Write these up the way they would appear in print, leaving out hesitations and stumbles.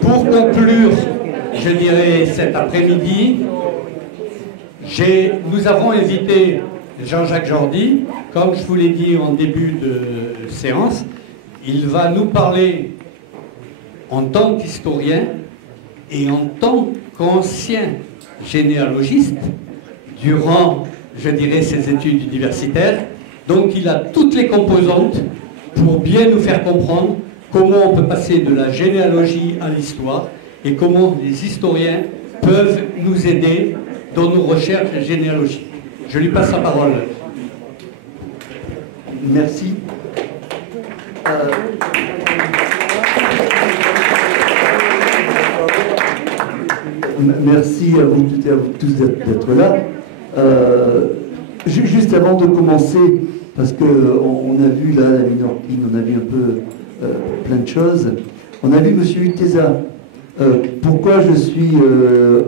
Pour conclure, je dirais cet après-midi, nous avons invité Jean-Jacques Jordi, comme je vous l'ai dit en début de séance. Il va nous parler en tant qu'historien et en tant qu'ancien généalogiste durant, je dirais, ses études universitaires. Donc il a toutes les composantes pour bien nous faire comprendre comment on peut passer de la généalogie à l'histoire et comment les historiens peuvent nous aider dans nos recherches généalogiques. Je lui passe la parole. Merci. Merci à vous toutes et à vous tous d'être là. Juste avant de commencer, parce qu'on a vu là la Minorquine, on a vu un peu plein de choses. On a vu M. Utesa. Pourquoi je suis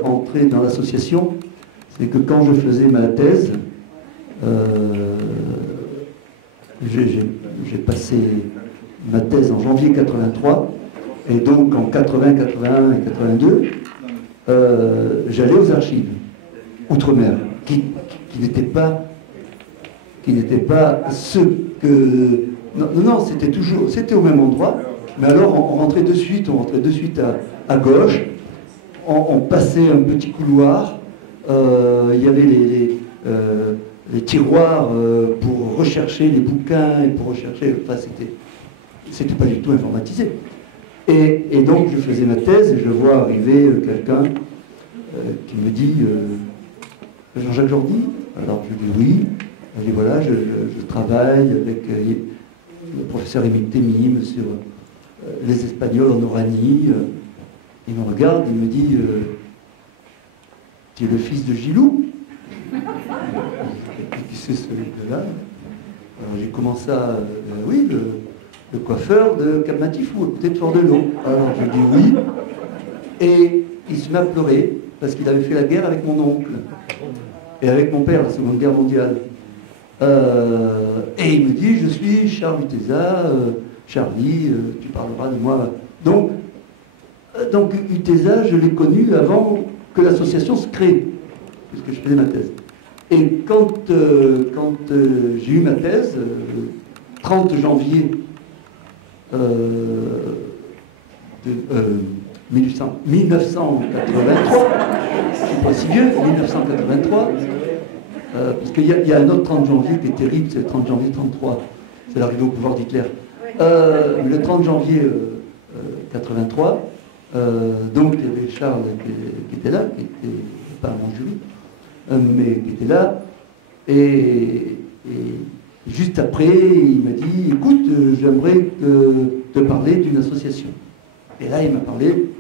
entré dans l'association? C'est que quand je faisais ma thèse, j'ai passé ma thèse en janvier 83, et donc en 80, 81 et 82, j'allais aux archives outre-mer, qui n'étaient pas ce que... Non, c'était au même endroit, mais alors on rentrait de suite à gauche, on passait un petit couloir, il y avait les tiroirs pour rechercher les bouquins et pour rechercher... Enfin, c'était pas du tout informatisé. Et donc, je faisais ma thèse et je vois arriver quelqu'un qui me dit Jean-Jacques Jordi? Alors, je dis oui. Je dis voilà, je travaille avec le professeur Émile Temim sur les Espagnols en Oranie. Il me regarde, il me dit tu es le fils de Gilou? Qui c'est celui-là? Alors j'ai commencé à... oui, le coiffeur de Cap Matifou, peut-être fort de l'eau. Alors je dis oui. Et il se met à pleurer parce qu'il avait fait la guerre avec mon oncle et avec mon père, la Seconde Guerre mondiale. Et il me dit, je suis Charles Utesa, Charlie, tu parleras de moi. Donc Utesa, je l'ai connu avant que l'association se crée, puisque je faisais ma thèse. Et quand j'ai eu ma thèse, 30 janvier 1983, c'est pas si vieux, 1983, parce qu'il y a un autre 30 janvier qui est terrible, c'est le 30 janvier 33, c'est l'arrivée au pouvoir d'Hitler. Le 30 janvier 83, donc il y avait Charles qui était là, qui était pas à mon jury, mais qui était là, et juste après, il m'a dit, écoute, j'aimerais te parler d'une association. Et là, il m'a parlé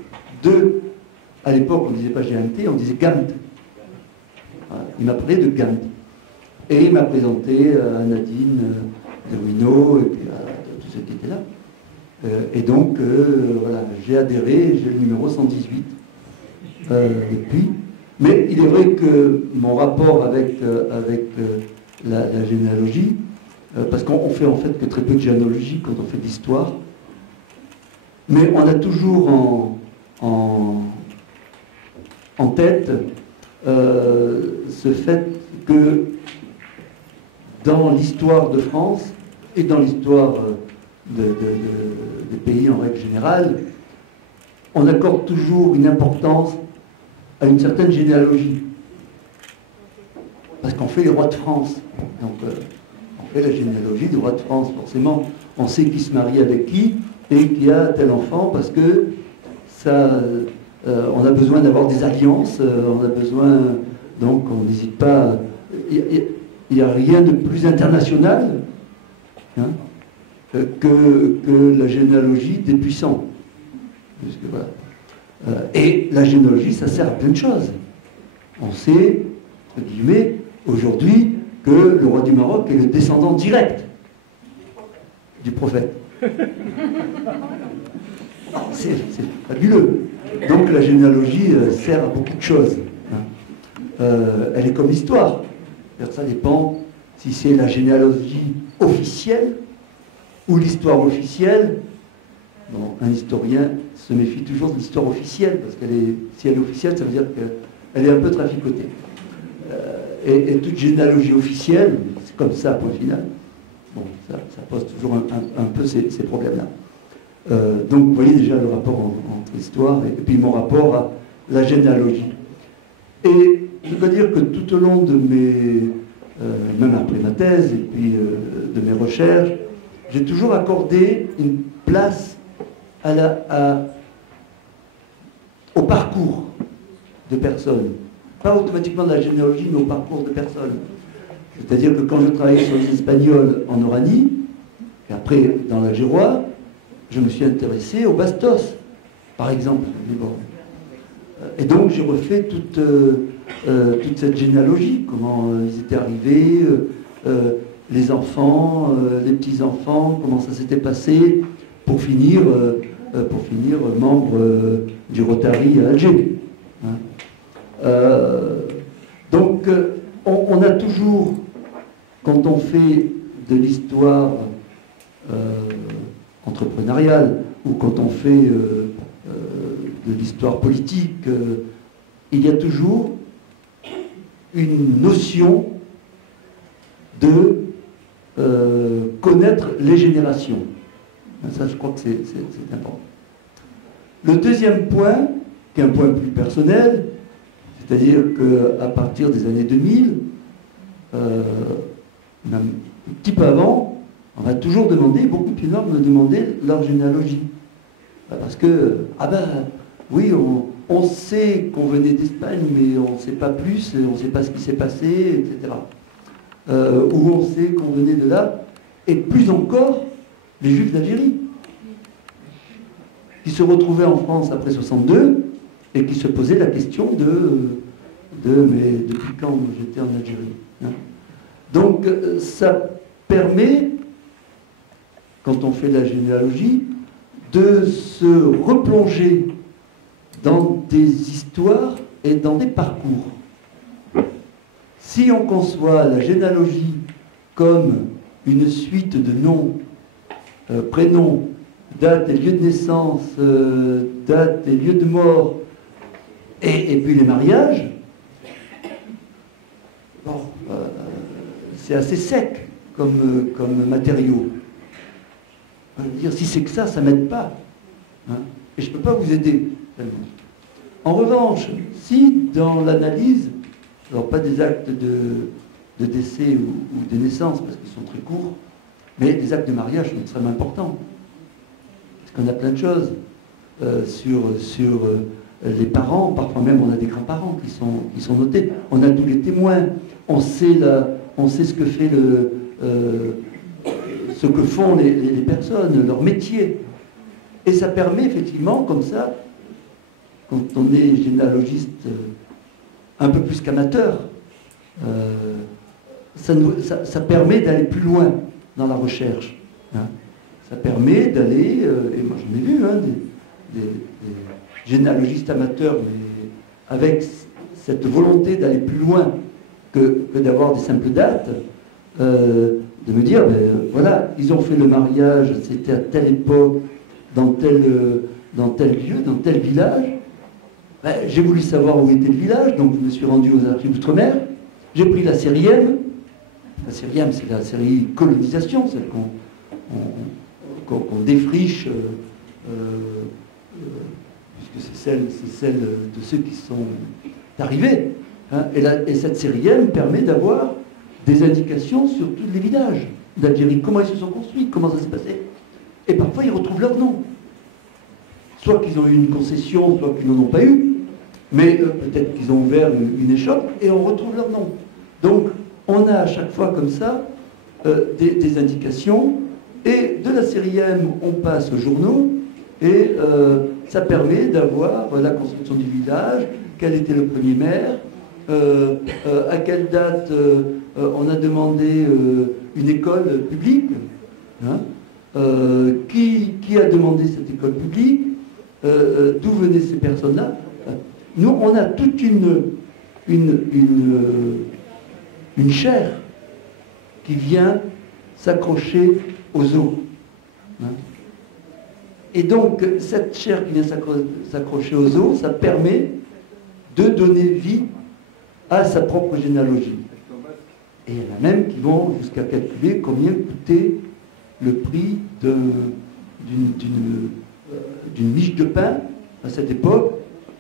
à l'époque, on ne disait pas GMT, on disait GAMT. Voilà, il m'a parlé de GAMT. Et il m'a présenté à Nadine de Wino, et puis à tous ceux qui étaient là. Et donc, voilà, j'ai adhéré, j'ai le numéro 118 depuis. Mais il est vrai que mon rapport avec la généalogie, parce qu'on fait en fait que très peu de généalogie quand on fait de l'histoire, mais on a toujours en tête ce fait que dans l'histoire de France et dans l'histoire des pays en règle générale, on accorde toujours une importance à une certaine généalogie. Parce qu'on fait les rois de France. Donc, on fait la généalogie des rois de France. Forcément, on sait qui se marie avec qui et qui a tel enfant, parce que ça, on a besoin d'avoir des alliances, on a besoin... Donc, on n'hésite pas... Il n'y a rien de plus international que la généalogie des puissants. Parce que, voilà. Et la généalogie, ça sert à plein de choses. On sait, entre guillemets, aujourd'hui, que le roi du Maroc est le descendant direct du prophète. C'est fabuleux. Donc la généalogie sert à beaucoup de choses. Elle est comme l'histoire. Ça dépend si c'est la généalogie officielle ou l'histoire officielle. bon, un historien se méfie toujours de l'histoire officielle, parce si elle est officielle, ça veut dire qu'elle est un peu traficotée. Et toute généalogie officielle, c'est comme ça, point final, bon, ça pose toujours un peu ces problèmes-là. Donc vous voyez déjà le rapport entre l'histoire et puis mon rapport à la généalogie. Et je dois dire que tout au long de même après ma thèse et puis de mes recherches, j'ai toujours accordé une place au parcours de personnes. Pas automatiquement de la généalogie, mais au parcours de personnes. C'est-à-dire que quand je travaillais sur les Espagnols en Oranie, et après dans l'Algérois, je me suis intéressé aux Bastos, par exemple. Et donc j'ai refait toute cette généalogie, comment ils étaient arrivés, les enfants, les petits-enfants, comment ça s'était passé, pour finir membre du Rotary à Alger. Donc on a toujours, quand on fait de l'histoire entrepreneuriale ou quand on fait de l'histoire politique, il y a toujours une notion de connaître les générations. Ça, je crois que c'est important. Le deuxième point, qui est un point plus personnel, c'est-à-dire qu'à partir des années 2000, même un petit peu avant, on m'a toujours demandé, beaucoup de pinards me demandaient leur généalogie. Parce que, oui, on sait qu'on venait d'Espagne, mais on ne sait pas plus, on ne sait pas ce qui s'est passé, etc. Ou on sait qu'on venait de là, et plus encore, les Juifs d'Algérie, qui se retrouvaient en France après 62, et qui se posaient la question mais depuis quand j'étais en Algérie, hein. Donc, ça permet, quand on fait de la généalogie, de se replonger dans des histoires et dans des parcours. Si on conçoit la généalogie comme une suite de noms, prénoms, dates et lieux de naissance, dates et lieux de mort, et puis les mariages, bon, c'est assez sec comme matériau. On va dire, si c'est que ça m'aide pas. Hein, et je ne peux pas vous aider. En revanche, si dans l'analyse, alors pas des actes de décès ou de naissance, parce qu'ils sont très courts, mais des actes de mariage sont extrêmement importants. Parce qu'on a plein de choses sur les parents, parfois même on a des grands-parents qui sont notés. On a tous les témoins, on sait ce que fait ce que font les personnes, leur métier. Et ça permet effectivement, comme ça, quand on est généalogiste un peu plus qu'amateur, ça permet d'aller plus loin dans la recherche. Hein. Ça permet d'aller, et moi j'en ai vu, hein, des généalogistes amateurs, mais avec cette volonté d'aller plus loin que d'avoir des simples dates, de me dire, voilà, ils ont fait le mariage, c'était à telle époque, dans tel lieu, dans tel village. J'ai voulu savoir où était le village, donc je me suis rendu aux archives d'outre-mer. J'ai pris la série M. La série M, c'est la série colonisation, celle qu'on défriche, puisque c'est celle de ceux qui sont arrivés. Hein. Et cette série M permet d'avoir des indications sur tous les villages d'Algérie, comment ils se sont construits, comment ça s'est passé. Et parfois, ils retrouvent leur nom. Soit qu'ils ont eu une concession, soit qu'ils n'en ont pas eu, mais peut-être qu'ils ont ouvert une échoppe, et on retrouve leur nom. Donc, on a à chaque fois comme ça des indications, et de la série M, on passe aux journaux, et ça permet d'avoir la construction du village, quel était le premier maire, à quelle date on a demandé une école publique, hein, qui a demandé cette école publique, d'où venaient ces personnes-là. Nous, on a toute une chair qui vient s'accrocher aux os. Hein. Et donc, cette chair qui vient s'accrocher aux os, ça permet de donner vie à sa propre généalogie. Et il y en a même qui vont jusqu'à calculer combien coûtait le prix d'une miche de pain à cette époque.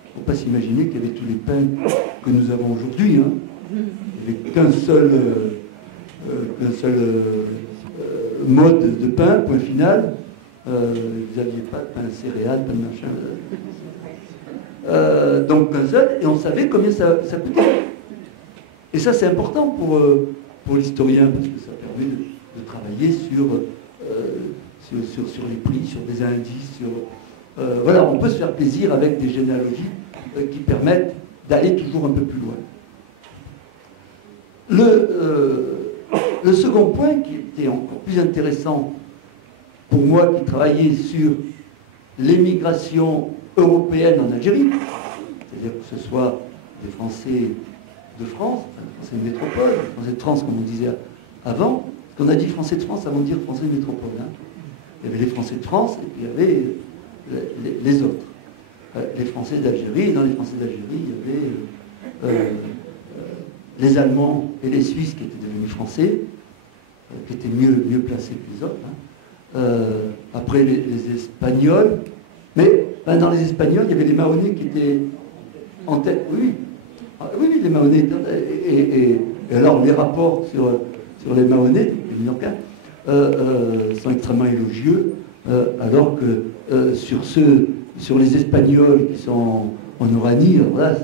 Il ne faut pas s'imaginer qu'il y avait tous les pains que nous avons aujourd'hui. Hein. Il n'y avait qu'un seul mode de pain, point final. Vous n'aviez pas de pain à céréales, pas de machin. Donc un seul, et on savait combien ça coûtait. Et ça, c'est important pour l'historien, parce que ça permet de travailler sur les prix, sur des indices. Voilà, on peut se faire plaisir avec des généalogies qui permettent d'aller toujours un peu plus loin. Le second point, qui était encore plus intéressant pour moi, qui travaillait sur l'émigration européenne en Algérie, c'est-à-dire que ce soit des Français de France, des Français de métropole, des Français de France, comme on disait avant. Parce qu'on a dit Français de France avant de dire Français de métropole. Hein. Il y avait les Français de France et puis il y avait les autres. Les Français d'Algérie, dans les Français d'Algérie, il y avait les Allemands et les Suisses qui étaient devenus français, qui étaient mieux placés que les autres. Hein. Après les Espagnols, mais dans les Espagnols, il y avait les Mahonnais qui étaient en tête. Oui, les Mahonnais. Et alors, les rapports sur les Mahonnais, les Minorcains, sont extrêmement élogieux, alors que sur les Espagnols qui sont en Oranie, là,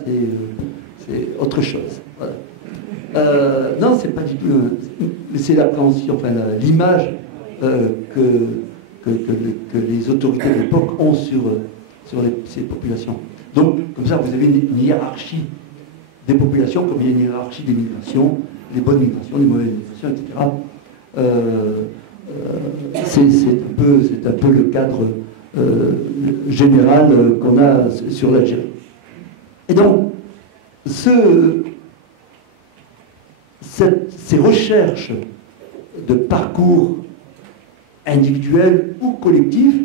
c'est autre chose. Voilà. Non, c'est pas du tout. Mais c'est l'appréhension, enfin l'image que les autorités de l'époque ont sur ces populations. Donc, comme ça, vous avez une hiérarchie des populations, comme il y a une hiérarchie des migrations, les bonnes migrations, les mauvaises migrations, etc. C'est un peu le cadre général qu'on a sur l'Algérie. Et donc, ces recherches de parcours individuels ou collectifs,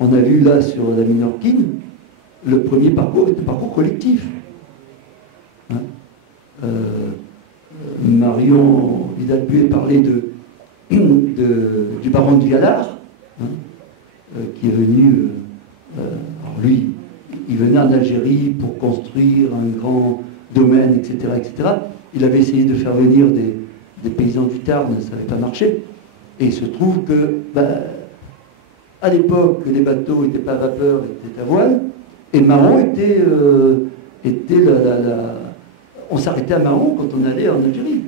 on a vu là sur la Minorquine, le premier parcours est un parcours collectif. Hein, Marion Vidal-Buet parlait du baron de Vialard, hein, qui est venu, alors lui, il venait en Algérie pour construire un grand domaine, etc., etc. Il avait essayé de faire venir des paysans du Tarn, ça n'avait pas marché. Et il se trouve que, à l'époque, les bateaux n'étaient pas à vapeur, étaient à voile, et Mahon était on s'arrêtait à Mahon quand on allait en Algérie.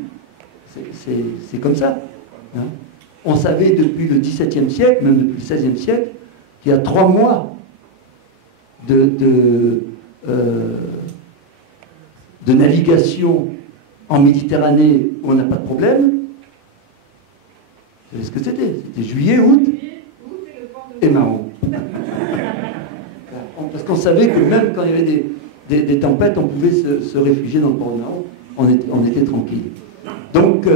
C'est comme ça. Hein. On savait depuis le XVIIe siècle, même depuis le XVIe siècle, qu'il y a 3 mois de navigation en Méditerranée où on n'a pas de problème. Vous savez ce que c'était? C'était juillet, août et Mahon. Parce qu'on savait que même quand il y avait des tempêtes, on pouvait se réfugier dans le port de Mahon, on était tranquille. Donc,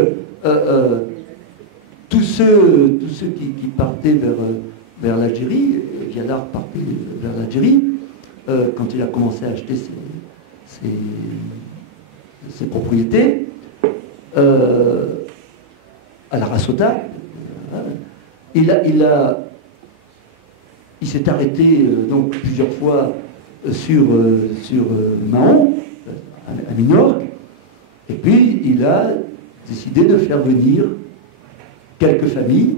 tous ceux qui partaient vers l'Algérie, Vialard partait vers l'Algérie, quand il a commencé à acheter ses propriétés, à la Rassota, il s'est arrêté donc plusieurs fois sur Mahon, à Minorque, et puis il a décidé de faire venir quelques familles.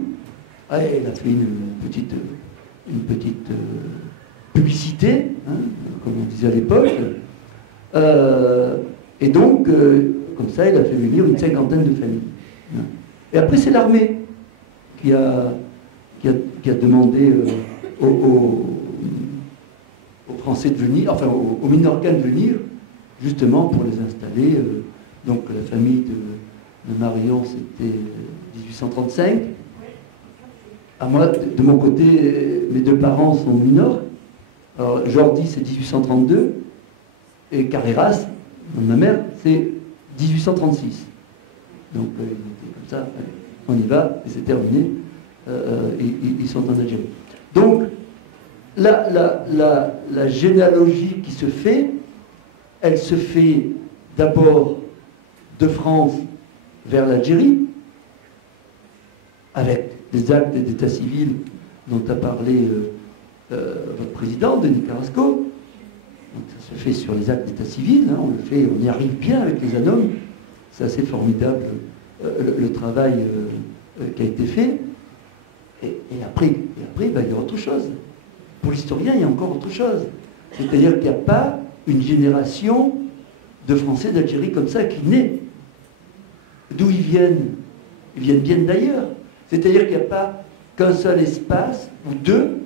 Il a fait une petite publicité, hein, comme on disait à l'époque, et donc comme ça il a fait venir une 50aine de familles. Et après c'est l'armée qui a demandé aux Français de venir, enfin aux Minorcains de venir, justement pour les installer. Donc la famille de Marion, c'était 1835. À moi, de mon côté, mes 2 parents sont Minorques. Alors Jordi, c'est 1832, et Carreras, ma mère, c'est 1836. Donc il était comme ça, allez, on y va, et c'est terminé. Ils sont en Algérie. Donc, la généalogie qui se fait, elle se fait d'abord de France vers l'Algérie, avec des actes d'état civil dont a parlé votre président, Denis Carrasco. Donc, ça se fait sur les actes d'état civil, hein, on y arrive bien avec les ANOM. C'est assez formidable le travail qui a été fait. Et après, il y a autre chose. Pour l'historien, il y a encore autre chose. C'est-à-dire qu'il n'y a pas une génération de Français d'Algérie comme ça qui naît. D'où ils viennent? Ils viennent bien d'ailleurs. C'est-à-dire qu'il n'y a pas qu'un seul espace, ou deux,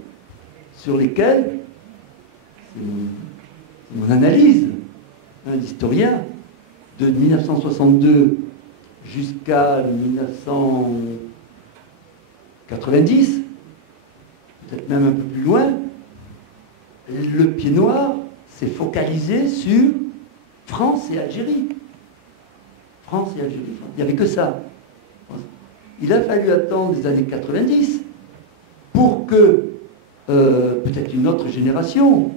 sur lesquels, c'est mon analyse d'historien, de 1962 jusqu'à 1990, peut-être même un peu plus loin, le pied noir s'est focalisé sur France et Algérie. France et Algérie. Il n'y avait que ça. Il a fallu attendre les années 90 pour que peut-être une autre génération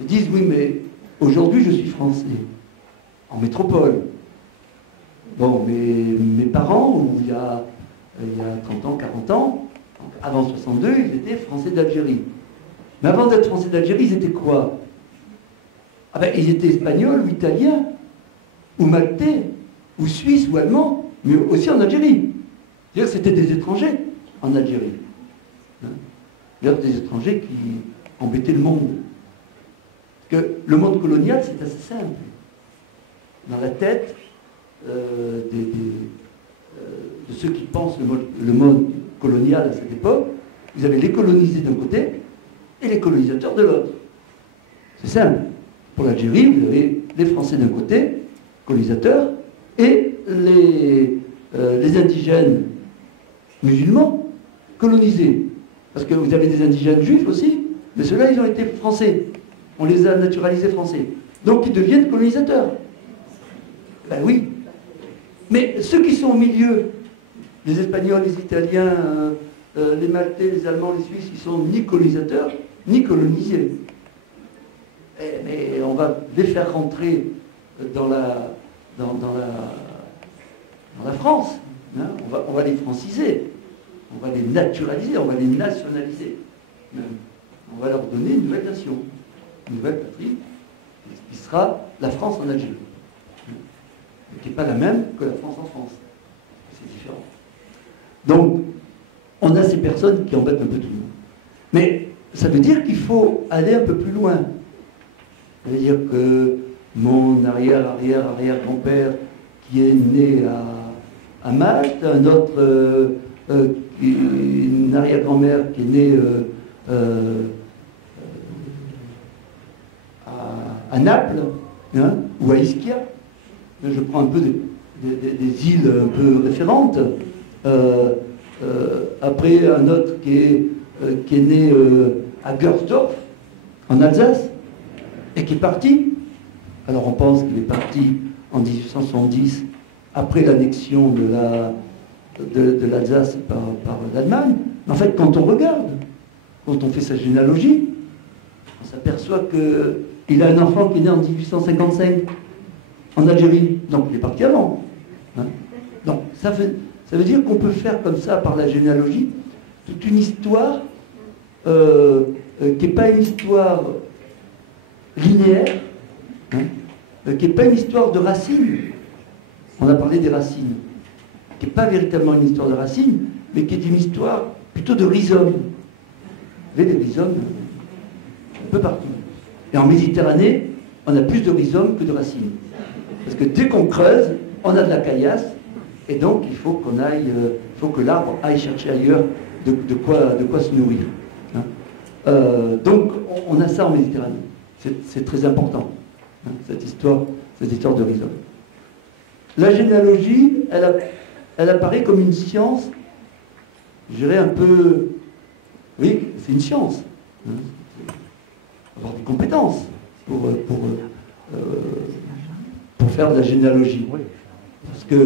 se dise oui, mais aujourd'hui je suis français, en métropole. Bon, mais mes parents, il y a 30 ans, 40 ans, avant 62, ils étaient français d'Algérie. Mais avant d'être français d'Algérie, ils étaient quoi? Ah ben, ils étaient espagnols ou italiens, ou maltais, ou suisses, ou allemands, mais aussi en Algérie. C'est-à-dire que c'était des étrangers en Algérie. C'est-à-dire des étrangers qui embêtaient le monde. Parce que le monde colonial, c'est assez simple. Dans la tête de ceux qui pensent le monde colonial à cette époque, vous avez les colonisés d'un côté et les colonisateurs de l'autre. C'est simple. Pour l'Algérie, vous avez les Français d'un côté, colonisateurs, et les indigènes musulmans colonisés. Parce que vous avez des indigènes juifs aussi, mais ceux-là, ils ont été français. On les a naturalisés français. Donc, ils deviennent colonisateurs. Ben oui. Mais ceux qui sont au milieu, les Espagnols, les Italiens, les Maltais, les Allemands, les Suisses, ils sont ni colonisateurs, ni colonisés. Mais on va les faire rentrer dans la France. Hein, on va les franciser. On va les naturaliser, on va les nationaliser. Même. On va leur donner une nouvelle nation, une nouvelle patrie, qui sera la France en Algérie. Qui n'est pas la même que la France en France. C'est différent. Donc, on a ces personnes qui embêtent un peu tout le monde. Mais ça veut dire qu'il faut aller un peu plus loin. Ça veut dire que mon arrière-arrière-arrière-grand-père qui est né à Malte, un autre, une arrière-grand-mère qui est née à Naples, hein, ou à Ischia. Je prends un peu des îles un peu référentes. Après, un autre qui est né à Gersdorf, en Alsace, et qui est parti. Alors on pense qu'il est parti en 1870, après l'annexion de l'Alsace par l'Allemagne. Mais en fait, quand on regarde, quand on fait sa généalogie, on s'aperçoit qu'il a un enfant qui est né en 1855 en Algérie. Donc il est parti avant. Hein. Donc ça veut dire qu'on peut faire comme ça, par la généalogie, toute une histoire qui n'est pas une histoire linéaire, hein, qui n'est pas une histoire de racines. On a parlé des racines. Qui n'est pas véritablement une histoire de racines, mais qui est une histoire plutôt de rhizomes. Vous avez des rhizomes un peu partout. Et en Méditerranée, on a plus de rhizomes que de racines. Parce que dès qu'on creuse, on a de la caillasse, et donc il faut que l'arbre aille chercher ailleurs de quoi se nourrir. Hein. Donc on a ça en Méditerranée. C'est très important, hein, cette histoire de rhizome. La généalogie, elle apparaît comme une science, je dirais un peu... Oui, c'est une science. Hein. Avoir des compétences pour faire de la généalogie.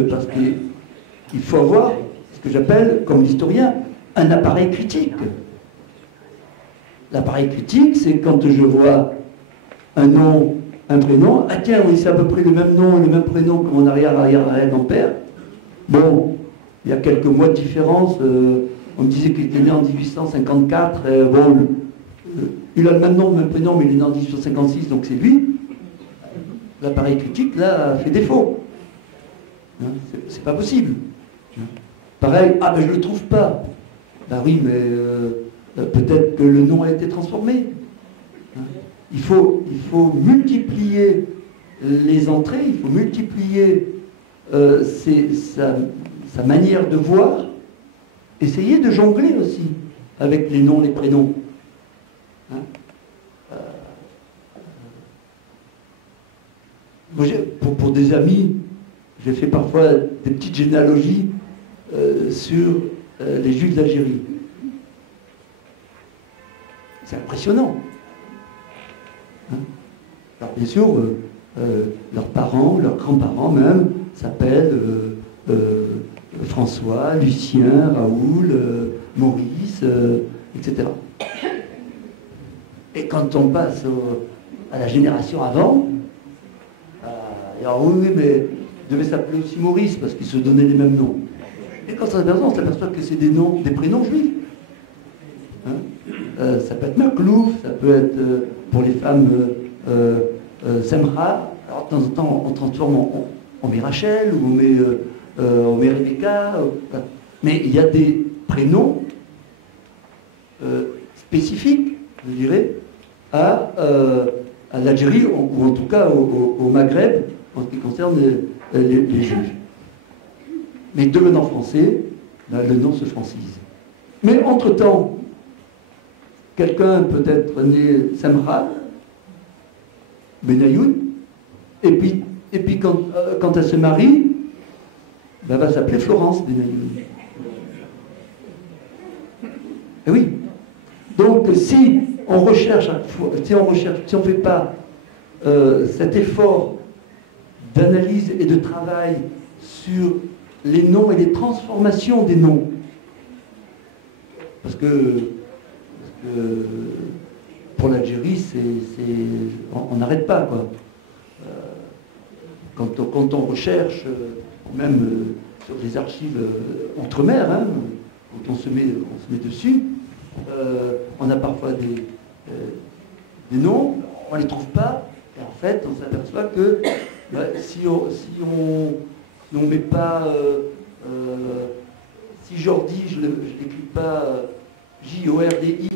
Parce qu'il faut avoir ce que j'appelle, comme historien, un appareil critique. L'appareil critique, c'est quand je vois un nom, un prénom, ah tiens, oui, c'est à peu près le même nom, le même prénom que mon arrière-arrière-arrière-grand-père. Bon, il y a quelques mois de différence, on me disait qu'il était né en 1854, bon, il a le même nom, le même prénom, mais il est né en 1856, donc c'est lui. L'appareil critique, là, fait défaut. Hein, c'est pas possible. Pareil, ah ben je le trouve pas. Ben oui, mais peut-être que le nom a été transformé. Hein, il faut multiplier les entrées, il faut multiplier sa manière de voir, essayer de jongler aussi avec les noms, les prénoms. Hein, moi, pour des amis, j'ai fait parfois des petites généalogies sur les Juifs d'Algérie. C'est impressionnant. Hein, alors bien sûr, leurs parents, leurs grands-parents même, s'appellent François, Lucien, Raoul, Maurice, etc. Et quand on passe à la génération avant, alors oui, mais il devait s'appeler aussi Maurice parce qu'ils se donnaient les mêmes noms. Et quand on s'aperçoit que c'est des noms, des prénoms juifs. Hein, ça peut être Maklouf, ça peut être pour les femmes Semra. Alors de temps en temps, on transforme on met Rachel ou on met Rebecca. Mais il y a des prénoms spécifiques, je dirais, à l'Algérie, ou en tout cas au Maghreb, en ce qui concerne les Juifs. Mais devenant français, là, le nom se francise. Mais entre-temps, quelqu'un peut être né Samra, Benayoun, et puis quand elle se marie, ben, va s'appeler Florence Benayoun. Et oui. Donc si on recherche, si on ne fait pas cet effort d'analyse et de travail sur les noms et les transformations des noms, parce que pour l'Algérie, on n'arrête pas, quoi. Quand on recherche, même sur les archives outre-mer, hein, quand on se met dessus, on a parfois des noms, on ne les trouve pas, et en fait, on s'aperçoit que si on ne met pas, si Jordi, je ne l'écris pas J-O-R-D-I,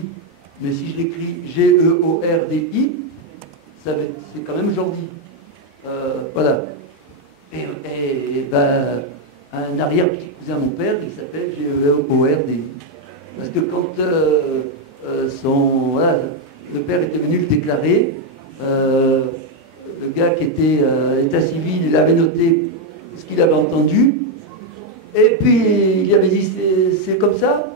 mais si je l'écris G-E-O-R-D-I, c'est quand même Jordi. Voilà. Et ben, un arrière-petit cousin à mon père, il s'appelle G-E-O-R-D-I. Parce que quand voilà, le père était venu le déclarer, le gars qui était état civil, il avait noté ce qu'il avait entendu, et puis il avait dit c'est comme ça.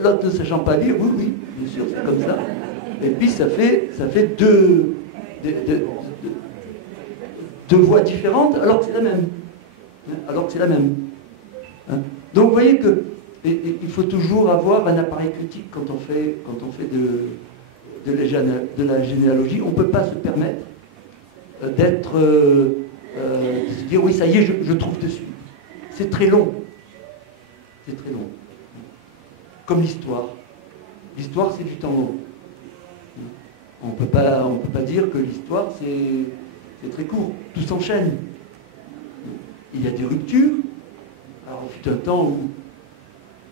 L'autre ne sachant pas dire, oui, bien sûr, c'est comme ça. Et puis ça fait deux voix différentes, alors que c'est la même. Hein. Donc vous voyez que il faut toujours avoir un appareil critique quand on fait de la généalogie. On ne peut pas se permettre d'être de se dire oui, ça y est, je trouve dessus. C'est très long. C'est très long. Comme l'histoire. L'histoire, c'est du temps long. On ne peut pas dire que l'histoire, c'est très court. Tout s'enchaîne. Il y a des ruptures. Alors, il fut un temps où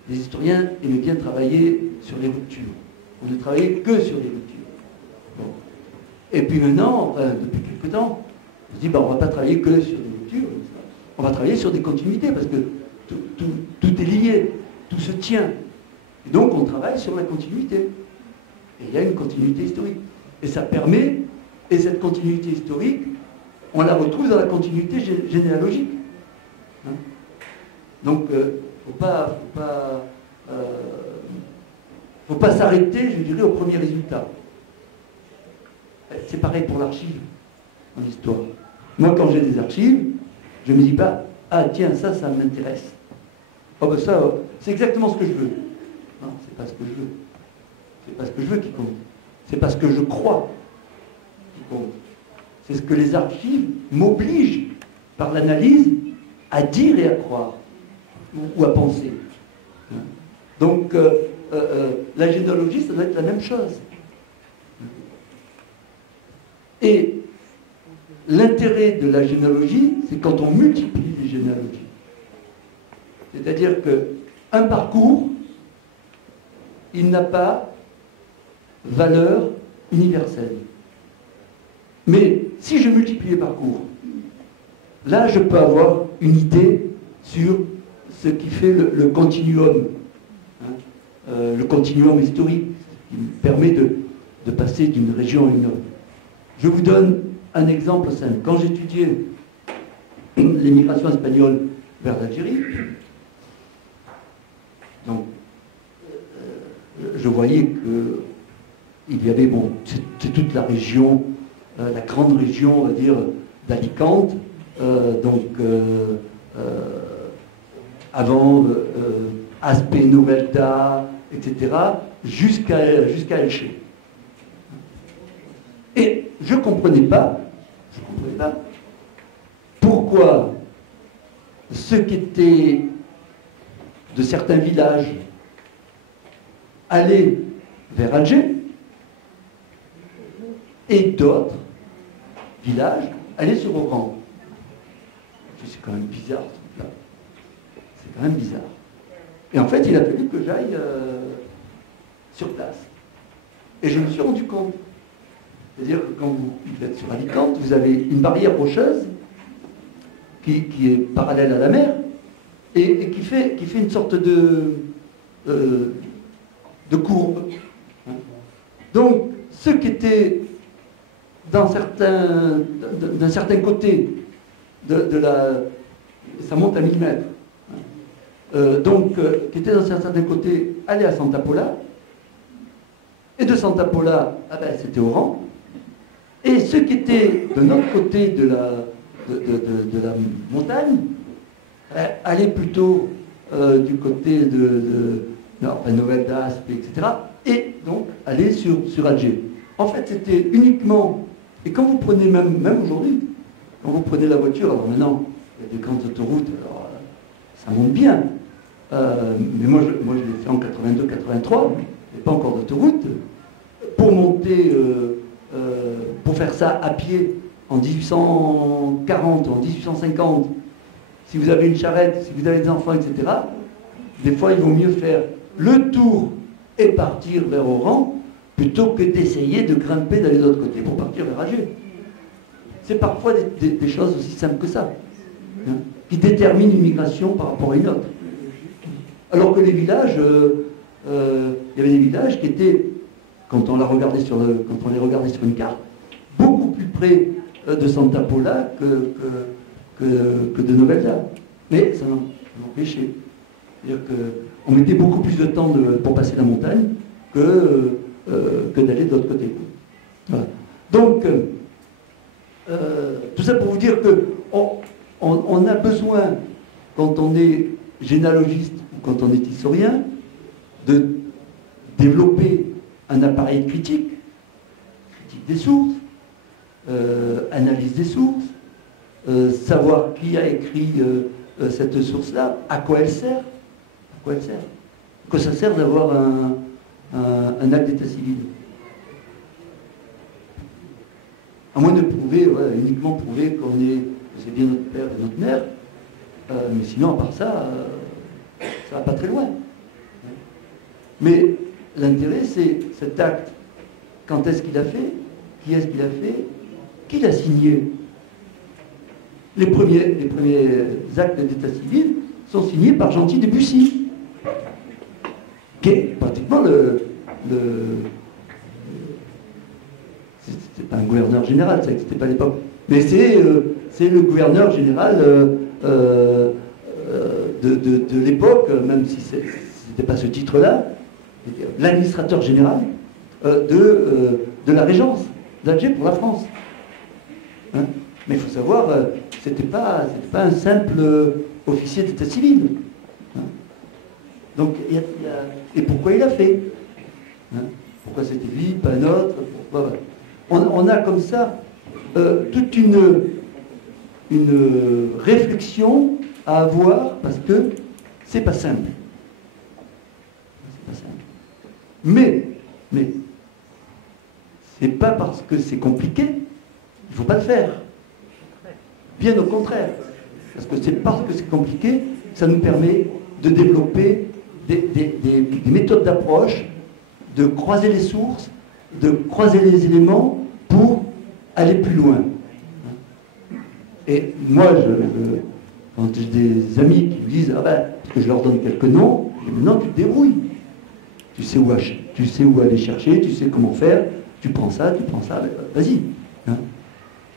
les historiens aimaient bien travailler sur les ruptures. On ne travaillait que sur les ruptures. Bon. Et puis maintenant, depuis quelque temps, on se dit, on ne va pas travailler que sur les ruptures. On va travailler sur des continuités, parce que tout est lié, tout se tient. Et donc, on travaille sur la continuité. Et il y a une continuité historique. Et ça permet, et cette continuité historique, on la retrouve dans la continuité généalogique. Hein? Donc, faut pas s'arrêter, je dirais, au premier résultat. C'est pareil pour l'archive, en histoire. Moi, quand j'ai des archives, je me dis pas, ah tiens, ça m'intéresse. Oh ben ça, c'est exactement ce que je veux. Non, c'est pas ce que je veux. C'est pas ce que je veux qui compte. c'est parce que je crois qui compte. C'est ce que les archives m'obligent, par l'analyse, à dire et à croire, ou à penser. Donc, la généalogie, ça doit être la même chose. Et l'intérêt de la généalogie, c'est quand on multiplie les généalogies. C'est-à-dire qu'un parcours, il n'a pas valeur universelle. Mais si je multiplie les parcours, là, je peux avoir une idée sur ce qui fait le continuum, le continuum historique, qui me permet de passer d'une région à une autre. Je vous donne un exemple simple. Quand j'étudiais l'émigration espagnole vers l'Algérie, donc, je voyais qu'il y avait, bon, c'est toute la région, la grande région, on va dire, d'Alicante, avant Aspé, Novelda, etc., jusqu'à Elche. Et je ne comprenais pas pourquoi ceux qui étaient de certains villages allaient vers Alger et d'autres villages allaient sur Oran. C'est quand même bizarre, ce truc-là. C'est quand même bizarre. Et en fait, il a fallu que j'aille sur place. Et je me suis rendu compte. C'est-à-dire que quand vous êtes sur Alicante, vous avez une barrière rocheuse qui est parallèle à la mer et qui fait une sorte de courbe. Donc, ceux qui étaient d'un certain côté de la... Ça monte à 1000 mètres. Qui étaient dans un certain côté, allaient à Santa Pola. Et de Santa Pola, c'était Oran. Et ceux qui étaient de notre côté de la montagne allaient plutôt du côté de Novelda, Aspé, etc. Et donc allaient sur Alger. En fait, c'était uniquement... Et quand vous prenez même aujourd'hui, quand vous prenez la voiture, alors maintenant, il y a des grandes autoroutes, alors ça monte bien. Mais moi, je l'ai fait en 82-83, il n'y avait pas encore d'autoroute. Pour monter... pour faire ça à pied en 1840, en 1850, si vous avez une charrette, si vous avez des enfants, etc., des fois il vaut mieux faire le tour et partir vers Oran plutôt que d'essayer de grimper d'aller de l'autre côté pour partir vers Alger. C'est parfois des choses aussi simples que ça, qui déterminent une migration par rapport à une autre. Alors que les villages, il y avait des villages qui étaient, quand on les regardait sur une carte, beaucoup plus près de Santa Pola que de Novelda. Mais ça n'empêchait. C'est-à-dire qu'on mettait beaucoup plus de temps pour passer la montagne que d'aller de l'autre côté. Voilà. Donc, tout ça pour vous dire qu'on a besoin, quand on est généalogiste ou quand on est historien, de développer un appareil critique des sources, analyse des sources, savoir qui a écrit cette source-là, à quoi elle sert, que ça sert d'avoir un acte d'état civil. À moins de prouver, uniquement prouver que c'est bien notre père et notre mère, mais sinon, à part ça, ça va pas très loin. Mais l'intérêt, c'est cet acte. Quand est-ce qu'il a fait? Qui est-ce qu'il a fait? Qui l'a signé? Les premiers actes d'état civil sont signés par Gentil Debussy, qui est pratiquement c'était pas un gouverneur général, ça n'existait pas à l'époque, mais c'est le gouverneur général de l'époque, même si c'était pas ce titre-là, l'administrateur général de la Régence d'Alger pour la France. Hein? Mais il faut savoir, c'était pas un simple officier d'état civil. Hein? Donc, et pourquoi il a fait? Hein? Pourquoi c'était lui, pas un autre? On a comme ça toute une réflexion à avoir parce que c'est pas simple. C'est pas simple. Mais c'est pas parce que c'est compliqué, il ne faut pas le faire. Bien au contraire. Parce que c'est parce que c'est compliqué, ça nous permet de développer des méthodes d'approche, de croiser les sources, de croiser les éléments pour aller plus loin. Et moi, quand j'ai des amis qui me disent « Ah ben, parce que je leur donne quelques noms », je dis « Non, tu te débrouilles. Tu sais où aller chercher, tu sais comment faire, tu prends ça, ben, vas-y. Hein. »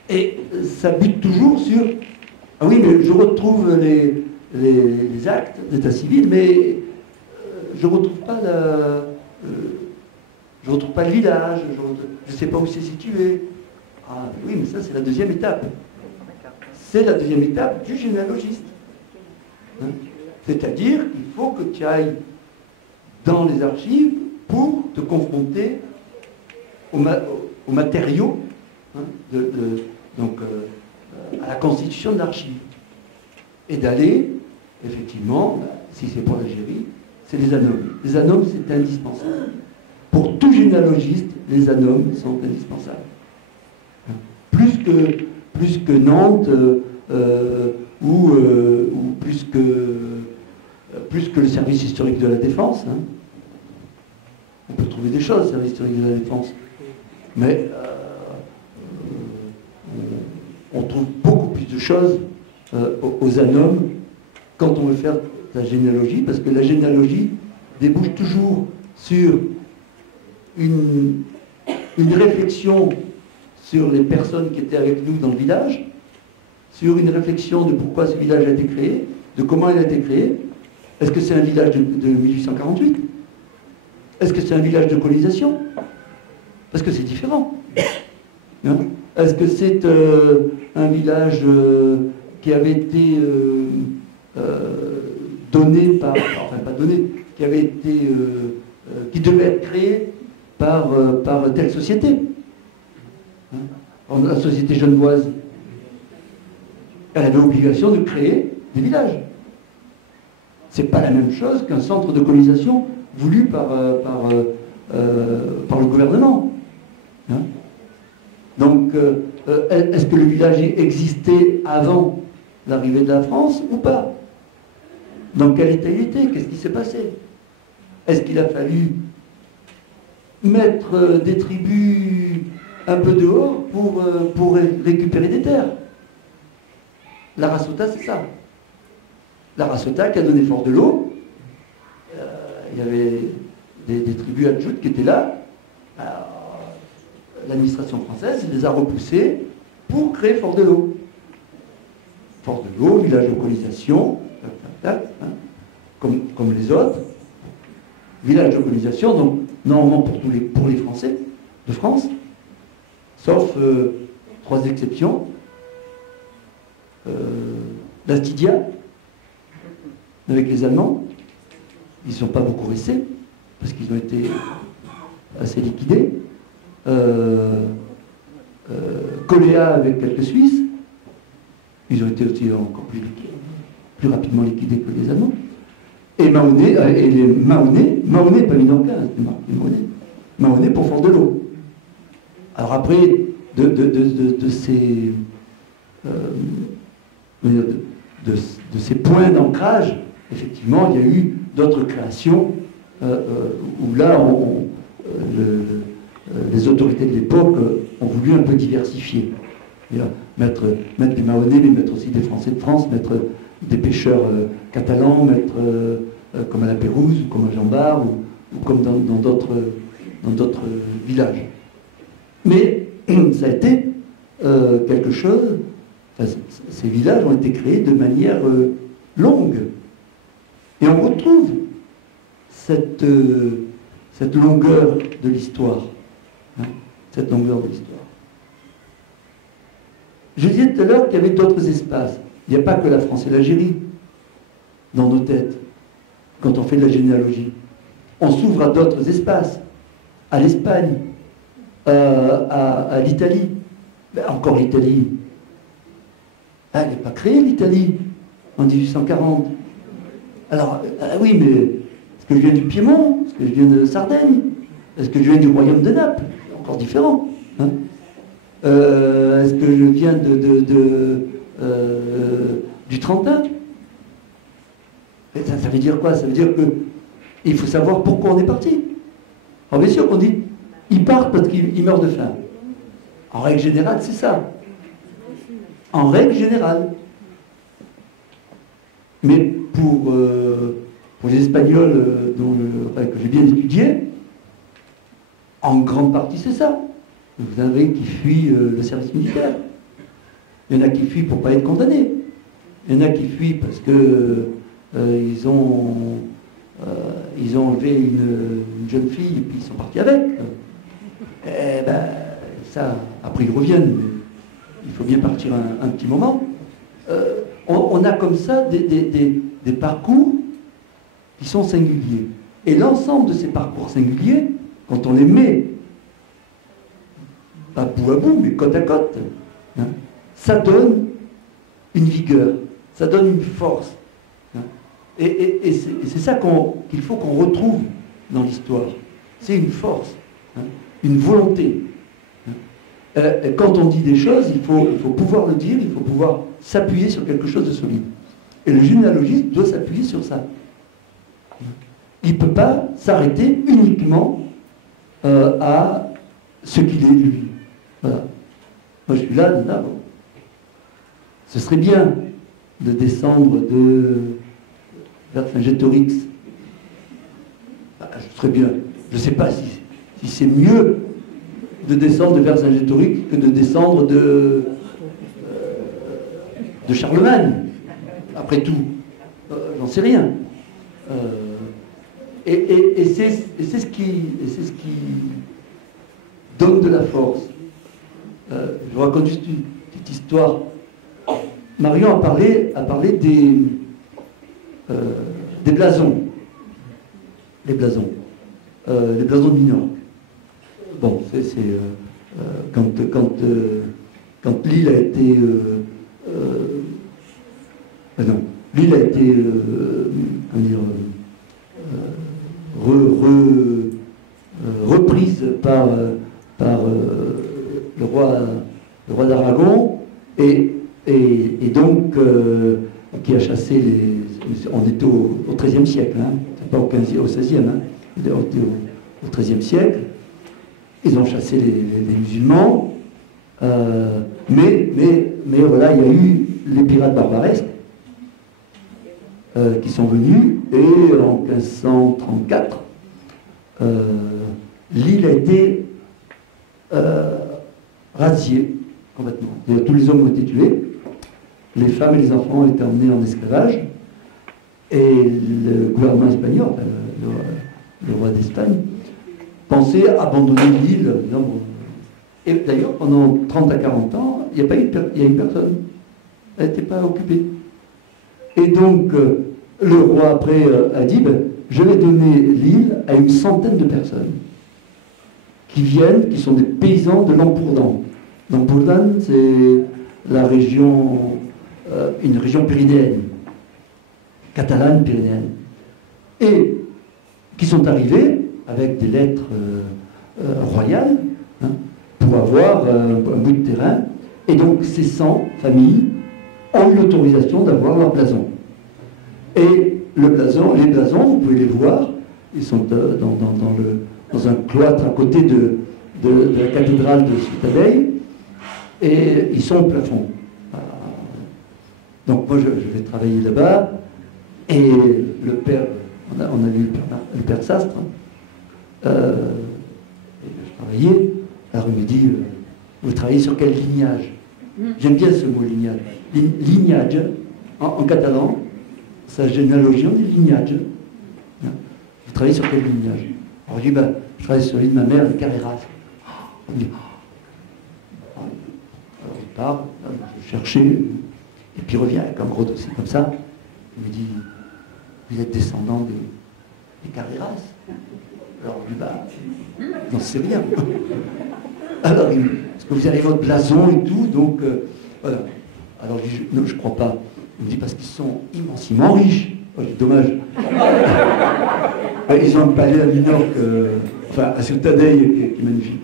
Et ça bute toujours sur « Ah oui, mais je retrouve les actes d'état civil, mais je ne retrouve pas le village, je ne sais pas où c'est situé. » Ah oui, mais ça c'est la deuxième étape. C'est la deuxième étape du généalogiste. Hein? C'est-à-dire qu'il faut que tu ailles dans les archives pour te confronter aux matériaux, hein, à la constitution de l'archive. Et d'aller, effectivement, si c'est pour l'Algérie, c'est les anomes. Les anomes, c'est indispensable. Pour tout généalogiste, les anomes sont indispensables. Hein? Plus que Nantes ou plus que le service historique de la Défense. Hein. On peut trouver des choses, le service historique de la Défense. Mais on trouve beaucoup plus de choses aux anomes quand on veut faire la généalogie, parce que la généalogie débouche toujours sur une réflexion sur les personnes qui étaient avec nous dans le village, sur une réflexion de pourquoi ce village a été créé, de comment il a été créé. Est-ce que c'est un village de 1848? Est-ce que c'est un village de colonisation? Parce que c'est différent. Hein? Est-ce que c'est un village qui avait été donné par... Enfin, pas donné, qui avait été... qui devait être créé par telle société? La société genevoise, elle avait l'obligation de créer des villages. C'est pas la même chose qu'un centre de colonisation voulu par le gouvernement. Hein? Donc, est-ce que le village existait avant l'arrivée de la France ou pas? Dans quel état il était? Qu'est-ce qui s'est passé? Est-ce qu'il a fallu mettre des tribus un peu dehors pour récupérer des terres? La Rasota, c'est ça. La Rasota qui a donné Fort de l'Eau, il y avait des tribus adjoutes qui étaient là. L'administration française les a repoussés pour créer Fort de l'Eau. Fort de l'Eau, village de colonisation, hein, comme les autres. Village de colonisation, donc normalement pour les Français de France, sauf 3 exceptions. L'Astidia, avec les Allemands, ils ne sont pas beaucoup restés, parce qu'ils ont été assez liquidés. Coléa avec quelques Suisses, ils ont été aussi encore plus rapidement liquidés que les Allemands. Et Mahoney, Mahoney, pas Minanca, c'était Mahoney pour Fort de l'Eau. Alors après, de ces points d'ancrage, effectivement, il y a eu d'autres créations où là, les autorités de l'époque ont voulu un peu diversifier. Mettre des Mahonnais, mais mettre aussi des Français de France, mettre des pêcheurs catalans, mettre comme à la Pérouse, ou comme à Jean-Bart, ou comme dans d'autres villages. Mais ça a été quelque chose... Enfin, ces villages ont été créés de manière longue. Et on retrouve cette longueur de l'histoire. Hein, cette longueur de l'histoire. Je disais tout à l'heure qu'il y avait d'autres espaces. Il n'y a pas que la France et l'Algérie dans nos têtes quand on fait de la généalogie. On s'ouvre à d'autres espaces. à l'Espagne, à l'Italie. Ben, encore l'Italie. Elle n'est pas créée, l'Italie, en 1840. Alors, oui, mais est-ce que je viens du Piémont? Est-ce que je viens de Sardaigne? Est-ce que je viens du royaume de Naples? C'est encore différent. Hein. Est-ce que je viens du Trentin? Et ça veut dire quoi? Ça veut dire qu'il faut savoir pourquoi on est parti. Alors bien sûr qu'on dit, ils partent parce qu'ils meurent de faim. En règle générale, c'est ça. En règle générale. Mais pour les Espagnols que j'ai bien étudiés, en grande partie c'est ça. Vous avez qui fuient le service militaire. Il y en a qui fuient pour ne pas être condamnés. Il y en a qui fuient parce que ils ont enlevé une jeune fille et puis ils sont partis avec. Eh ben, ça, après ils reviennent, mais il faut bien partir un petit moment. On a comme ça des parcours qui sont singuliers. Et l'ensemble de ces parcours singuliers, quand on les met pas bout à bout, mais côte à côte, hein, ça donne une vigueur, ça donne une force. Hein. Et c'est ça qu'il faut qu'on retrouve dans l'histoire. C'est une force, hein, une volonté. Quand on dit des choses, il faut pouvoir le dire, il faut pouvoir s'appuyer sur quelque chose de solide. Et le généalogiste doit s'appuyer sur ça. Il ne peut pas s'arrêter uniquement à ce qu'il est lui. Voilà. Moi je suis là. Bon. Ce serait bien de descendre vers Vercingétorix. Ce serait bien. Je ne sais pas si c'est mieux de descendre de Vercingétorix que de descendre de Charlemagne. Après tout, j'en sais rien. Et c'est ce qui donne de la force. Je vous raconte juste une petite histoire. Marion a parlé des blasons. Les blasons. Les blasons de Minorque. Bon, quand l'île a été l'île a été reprise par le roi d'Aragon et donc qui a chassé on était au XIIIe siècle, hein, c'est pas au XVIe, hein, au XIIIe siècle. Ils ont chassé les musulmans, mais voilà, il y a eu les pirates barbaresques qui sont venus, et en 1534, l'île a été razziée complètement. Tous les hommes ont été tués, les femmes et les enfants ont été emmenés en esclavage, et le gouvernement espagnol, le roi d'Espagne, pensait abandonner l'île. Et d'ailleurs, pendant 30 à 40 ans, il n'y a eu personne. Elle n'était pas occupée. Et donc, le roi après a dit, je vais donner l'île à une centaine de personnes qui viennent, qui sont des paysans de l'Empourdan. L'Empourdan, c'est la région, une région pyrénéenne, catalane pyrénéenne, et qui sont arrivés avec des lettres royales, hein, pour avoir un bout de terrain. Et donc ces 100 familles ont eu l'autorisation d'avoir leur blason. Et les blasons, vous pouvez les voir, ils sont dans un cloître à côté de la cathédrale de Citadeille, et ils sont au plafond. Donc moi je vais travailler là-bas, et le père, on a lu le père Sastre, et je travaillais, alors il me dit, vous travaillez sur quel lignage? J'aime bien ce mot lignage. Lignage, en catalan, sa généalogie, on dit lignage. Vous travaillez sur quel lignage? Alors je dis, je travaille sur l'île de ma mère, les Carreras. On dit, alors il part, je cherchais, et puis il revient avec un gros dossier comme ça. Il me dit, vous êtes descendant des Carreras? Alors on dit, bah, j'en sais rien. Alors, parce que vous avez votre blason et tout, donc, voilà. Alors je dis, non, je crois pas. Il me dit, parce qu'ils sont immensément riches. Oh, je dis, dommage. Ils ont un palais à Minorque, enfin, à Sultanei, qui est magnifique.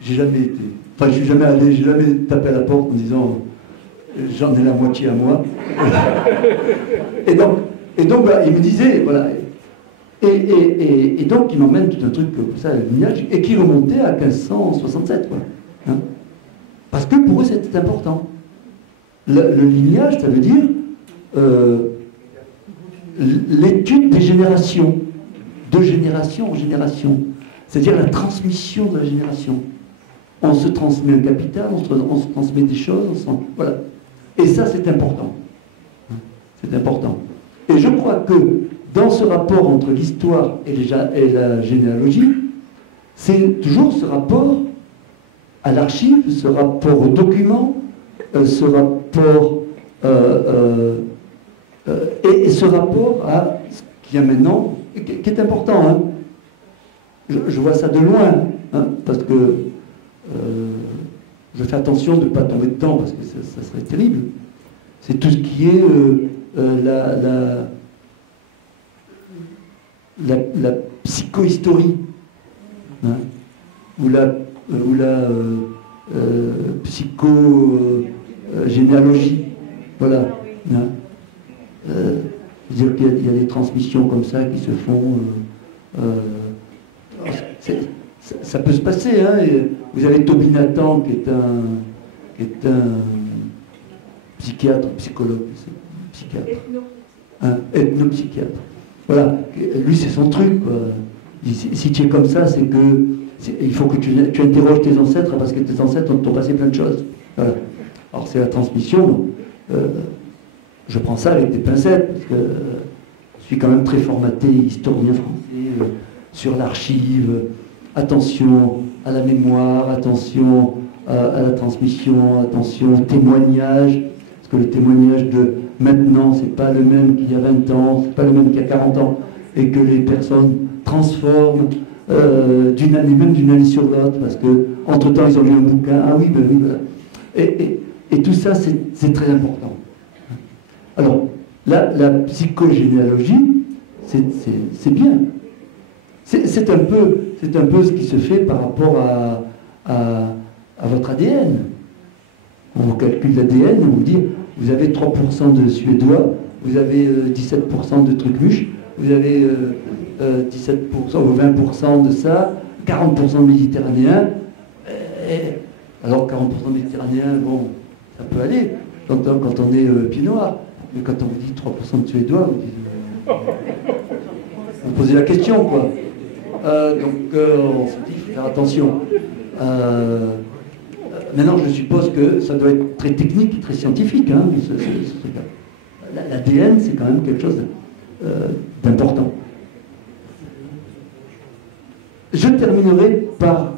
J'ai jamais été. Enfin, je suis jamais allé, j'ai jamais tapé à la porte en disant, j'en ai la moitié à moi. et donc bah, il me disait, voilà. Et donc, il m'emmène tout un truc comme ça, le lignage, et qui remontait à 1567, quoi. Hein, parce que pour eux, c'était important. Le lignage, ça veut dire l'étude des générations, de génération en génération. C'est-à-dire la transmission de la génération. On se transmet un capital, on se transmet des choses, voilà. Et ça, c'est important. C'est important. Et je crois que dans ce rapport entre l'histoire et la généalogie, c'est toujours ce rapport à l'archive, ce rapport aux documents, ce rapport et ce rapport à ce qu'il y a maintenant, qui est important. Hein. Je vois ça de loin, hein, parce que je fais attention de ne pas tomber dedans, parce que ça serait terrible. C'est tout ce qui est la psychohistorie, hein, ou la psychogénéalogie. Voilà. Hein. C'est-à-dire qu'il y a des transmissions comme ça qui se font. Ça peut se passer. Hein, vous avez Toby Nathan qui est un psychiatre, psychologue, psychiatre. Ethnopsychiatre. Voilà, lui c'est son truc, quoi. Si tu es comme ça, c'est que il faut que tu interroges tes ancêtres, parce que tes ancêtres t'ont passé plein de choses. Voilà. Alors c'est la transmission. Je prends ça avec des pincettes, parce que je suis quand même très formaté, historien français, sur l'archive. Attention à la mémoire, attention à la transmission, attention au témoignage, parce que le témoignage de maintenant, c'est pas le même qu'il y a 20 ans, c'est pas le même qu'il y a 40 ans, et que les personnes transforment d'une année, même d'une année sur l'autre, parce que entre-temps, ils ont lu un bouquin, ah oui, ben oui, voilà. Et tout ça, c'est très important. Alors, la psychogénéalogie, c'est bien. C'est un peu ce qui se fait par rapport à votre ADN. On vous calcule l'ADN, on vous dit, vous avez 3% de Suédois, vous avez 17% de trucs-muches, vous avez 17% ou 20% de ça, 40% de Méditerranéens. Alors 40% de Méditerranéens, bon, ça peut aller quand on est pied noir. Mais quand on vous dit 3% de Suédois, vous posez la question, quoi. Donc on se dit, il faut faire attention. Maintenant, je suppose que ça doit être très technique, très scientifique. Hein, l'ADN, c'est quand même quelque chose d'important. Je terminerai par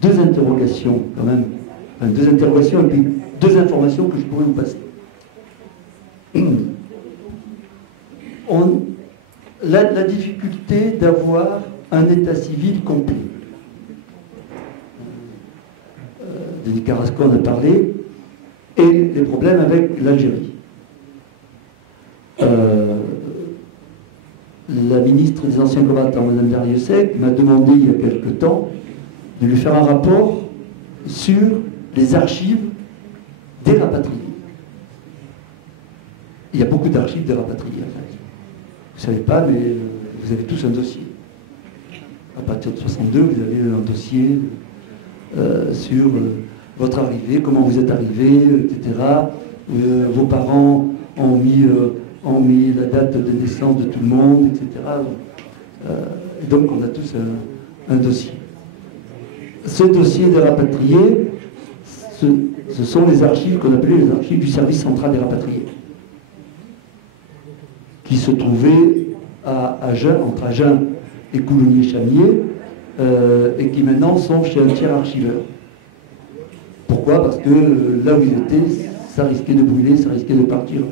deux interrogations, quand même. Enfin, deux interrogations et puis deux informations que je pourrais vous passer. La difficulté d'avoir un état civil complet. Denis Carrasco en a parlé, et les problèmes avec l'Algérie. La ministre des Anciens Combattants, Mme Dariussec, m'a demandé il y a quelque temps de lui faire un rapport sur les archives des rapatriés. Il y a beaucoup d'archives des rapatriés, en fait. Vous ne savez pas, mais vous avez tous un dossier. À partir de 62, vous avez un dossier sur votre arrivée, comment vous êtes arrivé, etc. Vos parents ont mis la date de naissance de tout le monde, etc. Et donc on a tous un dossier. Ce dossier des rapatriés, ce sont les archives qu'on appelait les archives du service central des rapatriés, qui se trouvaient à Agen, entre Agen et Coulommiers-Chamiers, et qui maintenant sont chez un tiers archiveur. Pourquoi? Parce que là où ils étaient, ça risquait de brûler, ça risquait de partir.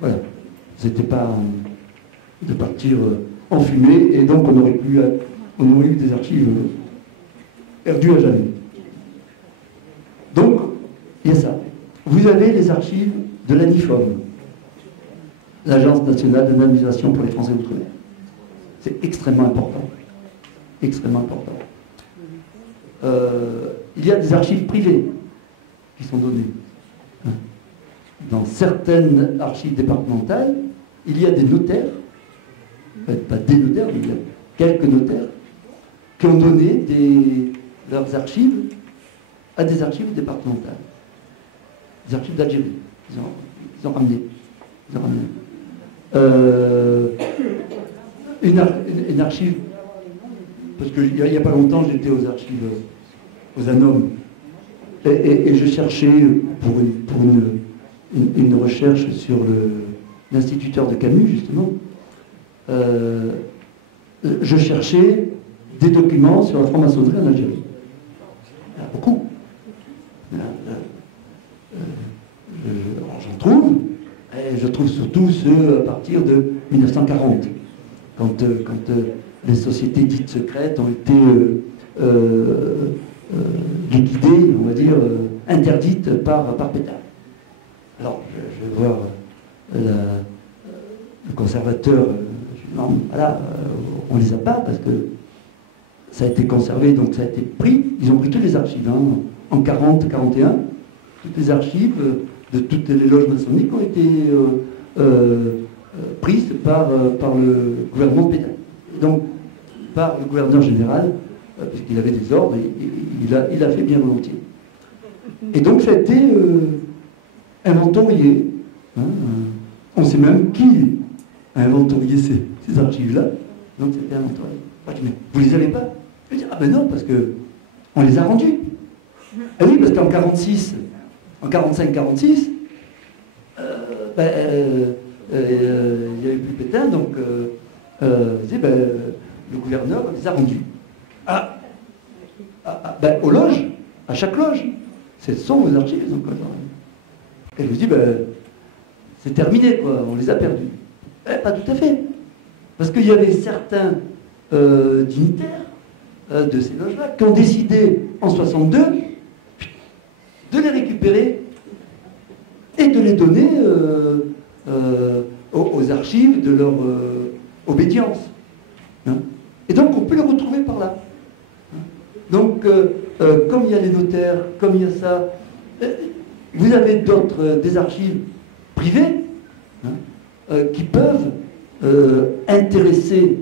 Voilà. C'était pas de partir en fumée, et donc on aurait eu des archives perdues à jamais. Donc, il y a ça. Vous avez les archives de l'ANIFOM, l'Agence nationale d'indemnisation pour les Français d'outre-mer. C'est extrêmement important. Extrêmement important. Il y a des archives privées qui sont données. Dans certaines archives départementales, il y a des notaires, pas des notaires, mais il y a quelques notaires, qui ont donné leurs archives à des archives départementales. Des archives d'Algérie. Ils ont ramené. Une archive, parce qu'il n'y a pas longtemps, j'étais aux archives, aux ANOM, et je cherchais pour une recherche sur l'instituteur de Camus, justement, je cherchais des documents sur la franc-maçonnerie en Algérie. Il y en a beaucoup. J'en trouve, et je trouve surtout ceux à partir de 1940, quand les sociétés dites secrètes ont été liquidées, on va dire, interdites par Pétain. Alors, je vais voir le conservateur, je dis non, voilà, on ne les a pas parce que ça a été conservé, donc ça a été pris. Ils ont pris toutes les archives, hein, en 40-41, toutes les archives de toutes les loges maçonniques ont été prises par le gouvernement de Pétain. Donc, par le gouverneur général, puisqu'il avait des ordres, il a fait bien volontiers. Et donc, ça a été inventorié. Hein, on sait même qui a inventorié ces archives-là. Donc, c'était inventorié. Ah, mais vous les avez pas? Je dis, ah ben non, parce que on les a rendus. Ah oui, parce qu'en 46, en 45-46, il n'y avait plus Pétain, donc le gouverneur les a rendus. Aux loges, à chaque loge. Ce sont vos archives. Donc, et je me dis, c'est terminé, quoi, on les a perdus. Pas tout à fait. Parce qu'il y avait certains dignitaires de ces loges-là qui ont décidé en 62 de les récupérer et de les donner aux archives de leur obédience. Hein. Et donc on peut les retrouver par là. Hein. Donc comme il y a les notaires, comme il y a ça, vous avez des archives privées, hein, qui peuvent intéresser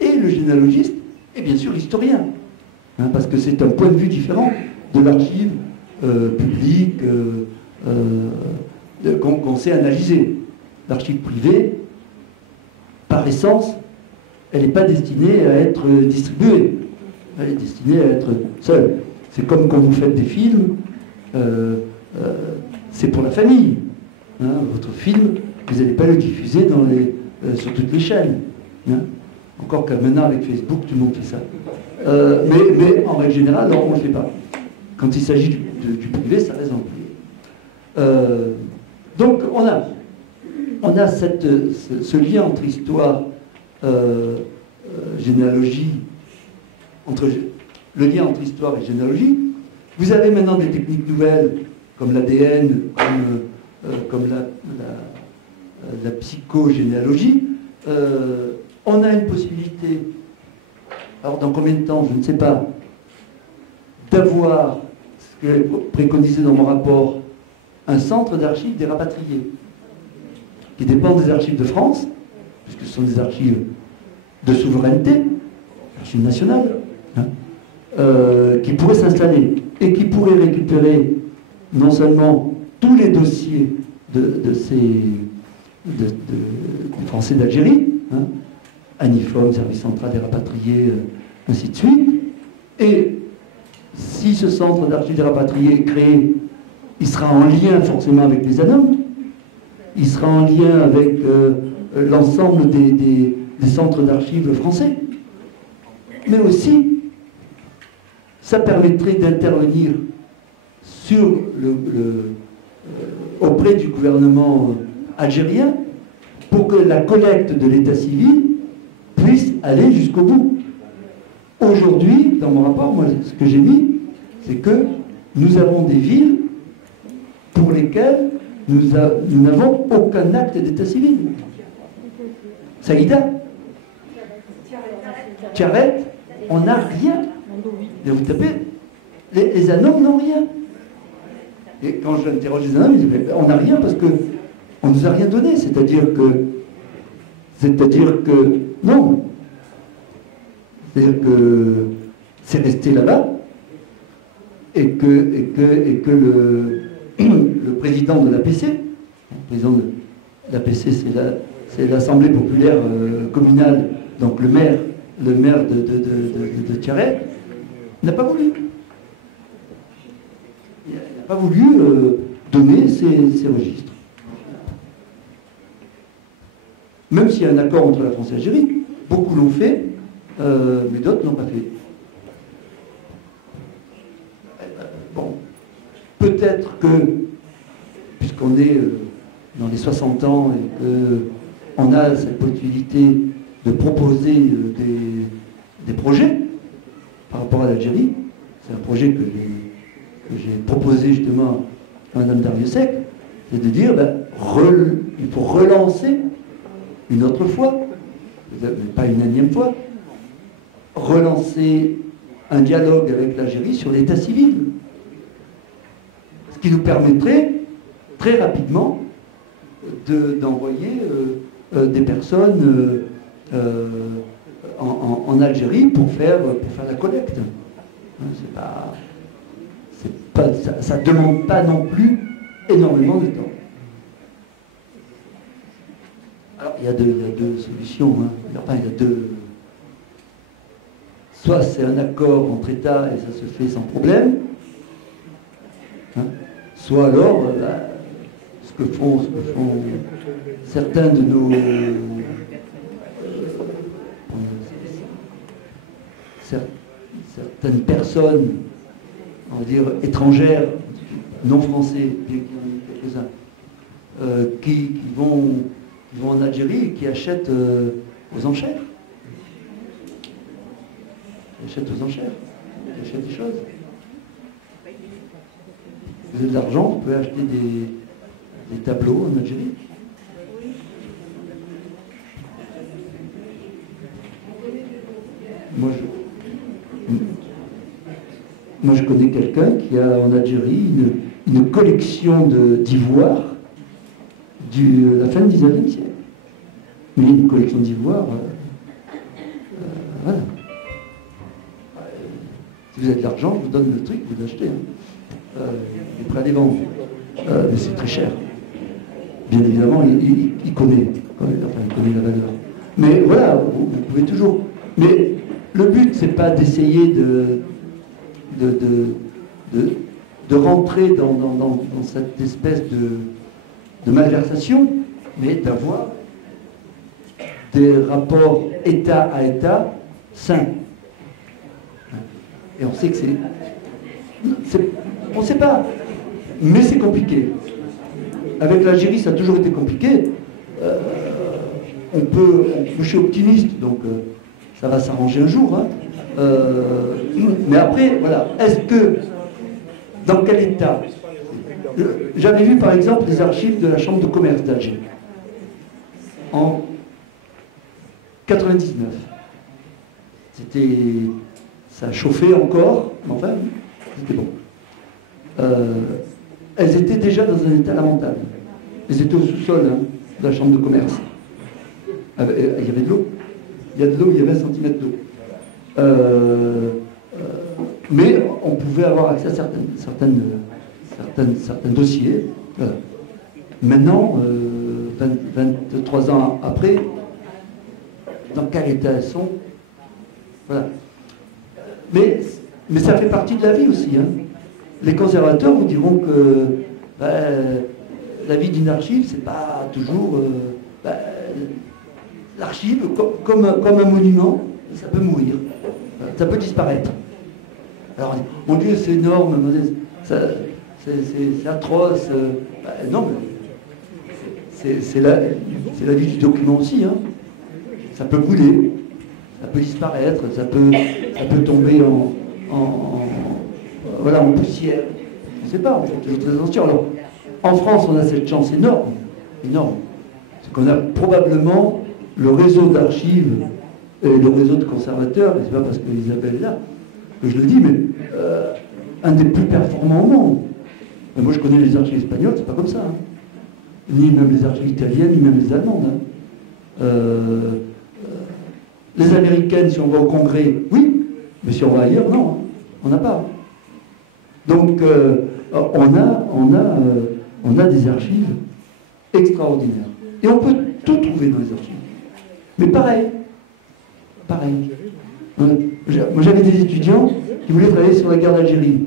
et le généalogiste et bien sûr l'historien, hein, parce que c'est un point de vue différent de l'archive publique qu'on sait analyser. L'archive privée, par essence, elle n'est pas destinée à être distribuée. Elle est destinée à être seule. C'est comme quand vous faites des films, c'est pour la famille. Hein, votre film, vous n'allez pas le diffuser sur toutes les chaînes. Hein. Encore que maintenant, avec Facebook, tout le monde fait ça. Mais en règle générale, non, on ne le fait pas. Quand il s'agit du privé, ça reste dans le privé. Donc, on a ce lien entre histoire, généalogie, le lien entre histoire et généalogie. Vous avez maintenant des techniques nouvelles, comme l'ADN, comme la psychogénéalogie. On a une possibilité, alors dans combien de temps, je ne sais pas, d'avoir, ce que j'ai préconisé dans mon rapport, un centre d'archives des rapatriés, qui dépend des archives de France, puisque ce sont des archives de souveraineté, archives nationales, hein, qui pourraient s'installer et qui pourraient récupérer non seulement tous les dossiers des Français d'Algérie, hein, ANIFOM, Service central des rapatriés, ainsi de suite, et si ce centre d'archives des rapatriés est créé, il sera en lien forcément avec les ANOM, il sera en lien avec l'ensemble des centres d'archives français, mais aussi ça permettrait d'intervenir auprès du gouvernement algérien pour que la collecte de l'état civil puisse aller jusqu'au bout. Aujourd'hui, dans mon rapport, moi, ce que j'ai mis, c'est que nous avons des villes pour lesquelles nous n'avons aucun acte d'état civil. Saïda, Tiaret, on n'a rien. Et vous tapez, les Anoms n'ont rien. Et quand je interroge les Anoms, ils disent, on n'a rien parce qu'on ne nous a rien donné. C'est-à-dire que, non. C'est-à-dire que c'est resté là-bas et que le président de l'APC, le président de l'APC, c'est l'Assemblée populaire communale, donc le maire de Tiaret, n'a pas voulu. Il n'a pas voulu donner ses registres. Même s'il y a un accord entre la France et l'Algérie, beaucoup l'ont fait, mais d'autres n'ont pas fait. Bon, peut-être que, puisqu'on est dans les 60 ans et qu'on a cette possibilité de proposer des projets par rapport à l'Algérie, c'est un projet que j'ai proposé justement à Mme Dariussec, c'est de dire, il faut relancer une autre fois, pas une énième fois, relancer un dialogue avec l'Algérie sur l'état civil. Ce qui nous permettrait très rapidement d'envoyer des personnes en Algérie pour faire la collecte. Ça ne demande pas non plus énormément de temps. Alors, il y a deux solutions. Enfin, il y a deux. Soit c'est un accord entre États et ça se fait sans problème. Soit alors, ce que font certains de nos certaines personnes, on va dire étrangères, non français, bien qu'il y en ait quelques-uns, qui vont en Algérie et qui achètent aux enchères. Qui achètent aux enchères, qui achètent des choses. Vous avez de l'argent, vous pouvez acheter des tableaux en Algérie. Moi, je connais quelqu'un qui a en Algérie une collection d'ivoire de la fin du XIXe siècle. Mais une collection d'ivoire, voilà. Si vous avez de l'argent, je vous donne le truc, vous l'achetez. Il est prêt à les vendre. Mais c'est très cher. Bien évidemment, il connaît la valeur. Mais voilà, vous pouvez toujours. Mais le but, c'est pas d'essayer de rentrer dans cette espèce de malversation, mais d'avoir des rapports État à État sains. Et on sait que on ne sait pas, mais c'est compliqué. Avec l'Algérie, ça a toujours été compliqué. Je suis optimiste, donc ça va s'arranger un jour. Mais après, voilà, est-ce que, dans quel état? J'avais vu par exemple les archives de la Chambre de commerce d'Alger en 99. Ça chauffait encore, mais enfin, c'était bon. Elles étaient déjà dans un état lamentable. Elles étaient au sous-sol de la Chambre de commerce. Il y avait de l'eau. Il y a de l'eau, il y avait 1 centimètre d'eau. Mais on pouvait avoir accès à certains dossiers. Voilà. Maintenant, 23 ans après, dans quel état elles sont? Voilà. Mais ça fait partie de la vie aussi. Les conservateurs vous diront que la vie d'une archive, c'est pas toujours... l'archive, comme un monument, ça peut mourir. Ça peut disparaître. Alors, mon Dieu, c'est énorme, c'est atroce. Non, mais c'est la vie du document aussi. Ça peut brûler. ça peut disparaître, ça peut tomber voilà, en poussière. Je ne sais pas, on fait toujours très attention. Alors, en France, on a cette chance énorme, c'est qu'on a probablement le réseau d'archives et le réseau de conservateurs, et c'est pas parce qu'Isabelle est là que je le dis, mais un des plus performants au monde. Mais moi, je connais les archives espagnoles, c'est pas comme ça. Hein. Ni même les archives italiennes, ni même les allemandes. Hein. Les américaines, si on va au Congrès, oui, mais si on va ailleurs, non, hein. On n'a pas. Donc, on a des archives extraordinaires. Et on peut tout trouver dans les archives. Mais pareil. Moi, j'avais des étudiants qui voulaient travailler sur la guerre d'Algérie.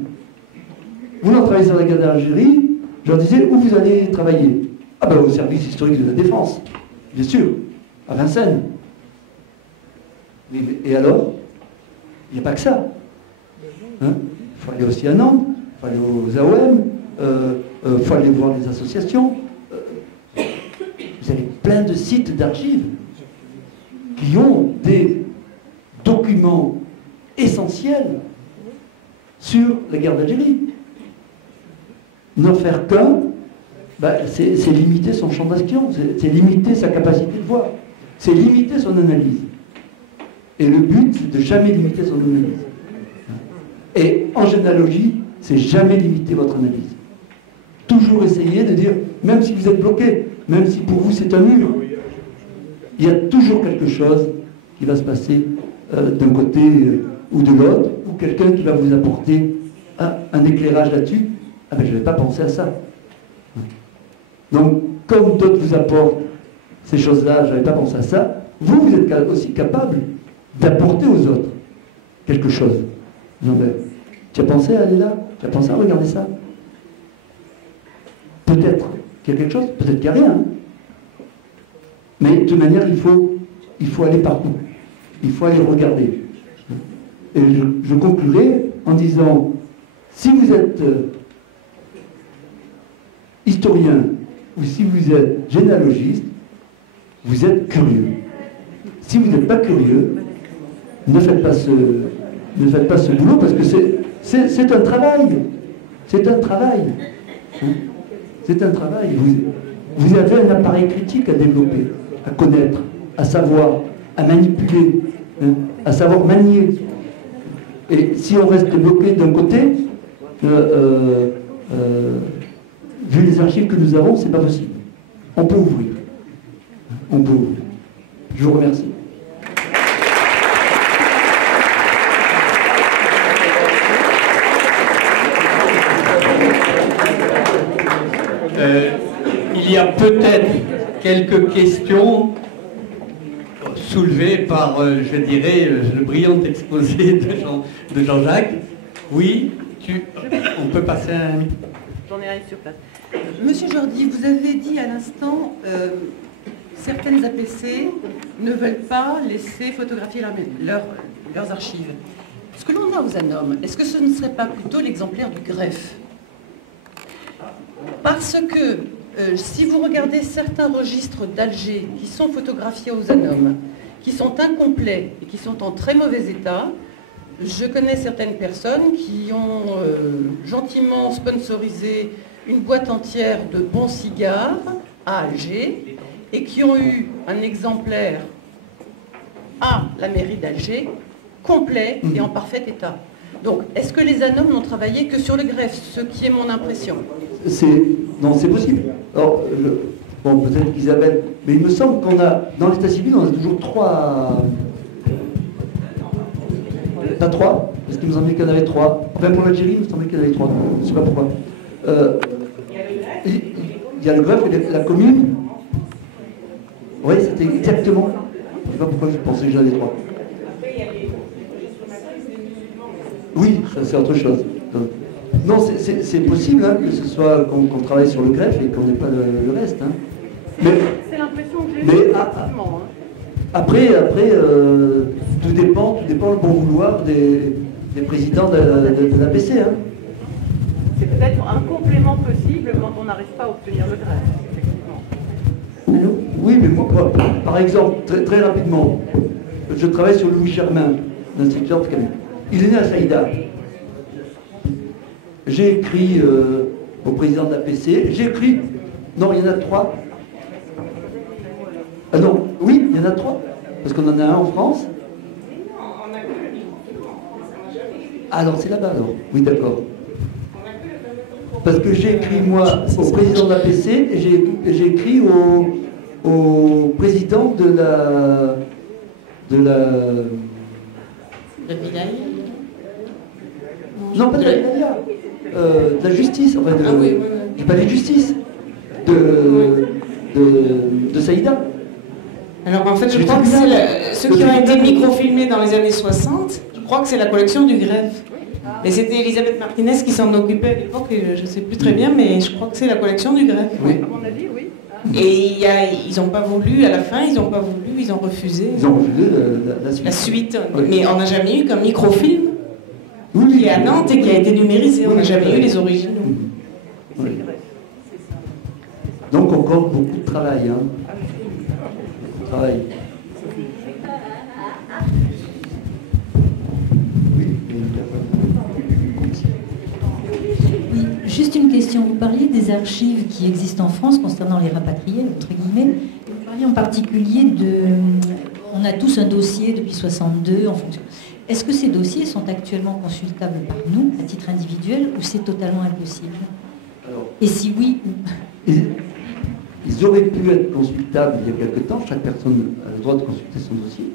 Voulant travailler sur la guerre d'Algérie, je leur disais, où vous allez travailler? Ah ben, au service historique de la défense, bien sûr, à Vincennes. Et alors? Il n'y a pas que ça. Hein? Il faut aller aussi à Nantes, il faut aller aux AOM, il faut aller voir les associations. Vous avez plein de sites d'archives qui ont des documents essentiels sur la guerre d'Algérie. N'en faire qu'un, c'est limiter son champ d'action, c'est limiter sa capacité de voir, c'est limiter son analyse. Et le but, c'est de jamais limiter son analyse. Et en généalogie, c'est jamais limiter votre analyse. Toujours essayer de dire, même si vous êtes bloqué, même si pour vous c'est un mur, il y a toujours quelque chose qui va se passer d'un côté ou de l'autre, ou quelqu'un qui va vous apporter un éclairage là-dessus. Ah ben je n'avais pas pensé à ça. Donc, comme d'autres vous apportent ces choses-là, je n'avais pas pensé à ça, vous êtes aussi capable d'apporter aux autres quelque chose. Non, ben, tu as pensé à aller là? Tu as pensé à regarder ça? Peut-être qu'il y a quelque chose, peut-être qu'il n'y a rien. Mais de toute manière, il faut aller partout. Il faut aller regarder. Et je conclurai en disant, si vous êtes historien ou si vous êtes généalogiste, vous êtes curieux. Si vous n'êtes pas curieux, ne faites pas ce boulot parce que c'est un travail. C'est un travail. Hein? C'est un travail. Vous avez un appareil critique à développer, à connaître, à savoir, à manipuler, hein, à savoir manier. Et si on reste bloqué d'un côté, vu les archives que nous avons, c'est pas possible. On peut ouvrir. On peut ouvrir. Je vous remercie. Il y a peut-être quelques questions soulevées par, je dirais, le brillant exposé de Jean-Jacques. Oui, on peut passer à un... J'en ai un sur place. Monsieur Jordi, vous avez dit à l'instant, certaines APC ne veulent pas laisser photographier leurs archives. Ce que l'on a aux ANOM, est-ce que ce ne serait pas plutôt l'exemplaire du greffe? Parce que si vous regardez certains registres d'Alger qui sont photographiés aux ANOM, qui sont incomplets et qui sont en très mauvais état, je connais certaines personnes qui ont gentiment sponsorisé une boîte entière de bons cigares à Alger et qui ont eu un exemplaire à la mairie d'Alger complet et en parfait état. Donc, est-ce que les ANOM n'ont travaillé que sur le greffe, ce qui est mon impression? Non, c'est possible. Alors, bon, peut-être qu'Isabelle, mais il me semble qu'on a, dans l'état civil, on a toujours trois... Pas trois, parce qu'il me semblait qu'il y en avait trois. Enfin, pour l'Algérie, il me semblait qu'il y en avait trois. Je ne sais pas pourquoi. Il y a le greffe et la commune. Oui, c'était exactement. Je ne sais pas pourquoi je pensais que j'en avais trois. Oui, ça c'est autre chose. Non, c'est possible hein, que ce soit qu'on travaille sur le greffe et qu'on n'ait pas le reste. Hein. C'est l'impression que j'ai eue. Après, tout dépend le bon vouloir des présidents de l'APC. Hein. C'est peut-être un complément possible quand on n'arrive pas à obtenir le greffe, effectivement. Oui, mais moi, par exemple, très rapidement, je travaille sur Louis Germain, l'instituteur de Camus. Il est né à Saïda. J'ai écrit au président de la PC, j'ai écrit, non, il y en a 3. Ah non, oui, il y en a 3, parce qu'on en a un en France. Ah, alors c'est là-bas alors, oui d'accord. Parce que j'ai écrit moi au président de la PC et j'ai écrit au président de la vilaine. Non, pas de la vilaine, de la justice, enfin du palais de justice de Saïda. Alors en fait, je crois que c'est ceux qui ont été microfilmés dans les années 60, je crois que c'est la collection du greffe. Mais c'était Elisabeth Martinez qui s'en occupait à l'époque, je ne sais plus très bien, mais je crois que c'est la collection du greffe. Oui. À mon avis, oui. Et ils n'ont pas voulu, à la fin, ils n'ont pas voulu, ils ont refusé. Ils ont refusé la suite. La suite. Oui. Mais on n'a jamais eu qu'un microfilm Oui, qui est à Nantes et qui a été numérisé. On n'a jamais eu les originaux. Oui. Donc encore beaucoup de travail. Hein. Beaucoup de travail. Oui, juste une question. Vous parliez des archives qui existent en France concernant les rapatriés, entre guillemets. Vous parliez en particulier de... On a tous un dossier depuis 62 en fonction... Est-ce que ces dossiers sont actuellement consultables par nous, à titre individuel, ou c'est totalement impossible? Alors, et si oui, ils auraient pu être consultables il y a quelque temps. Chaque personne a le droit de consulter son dossier.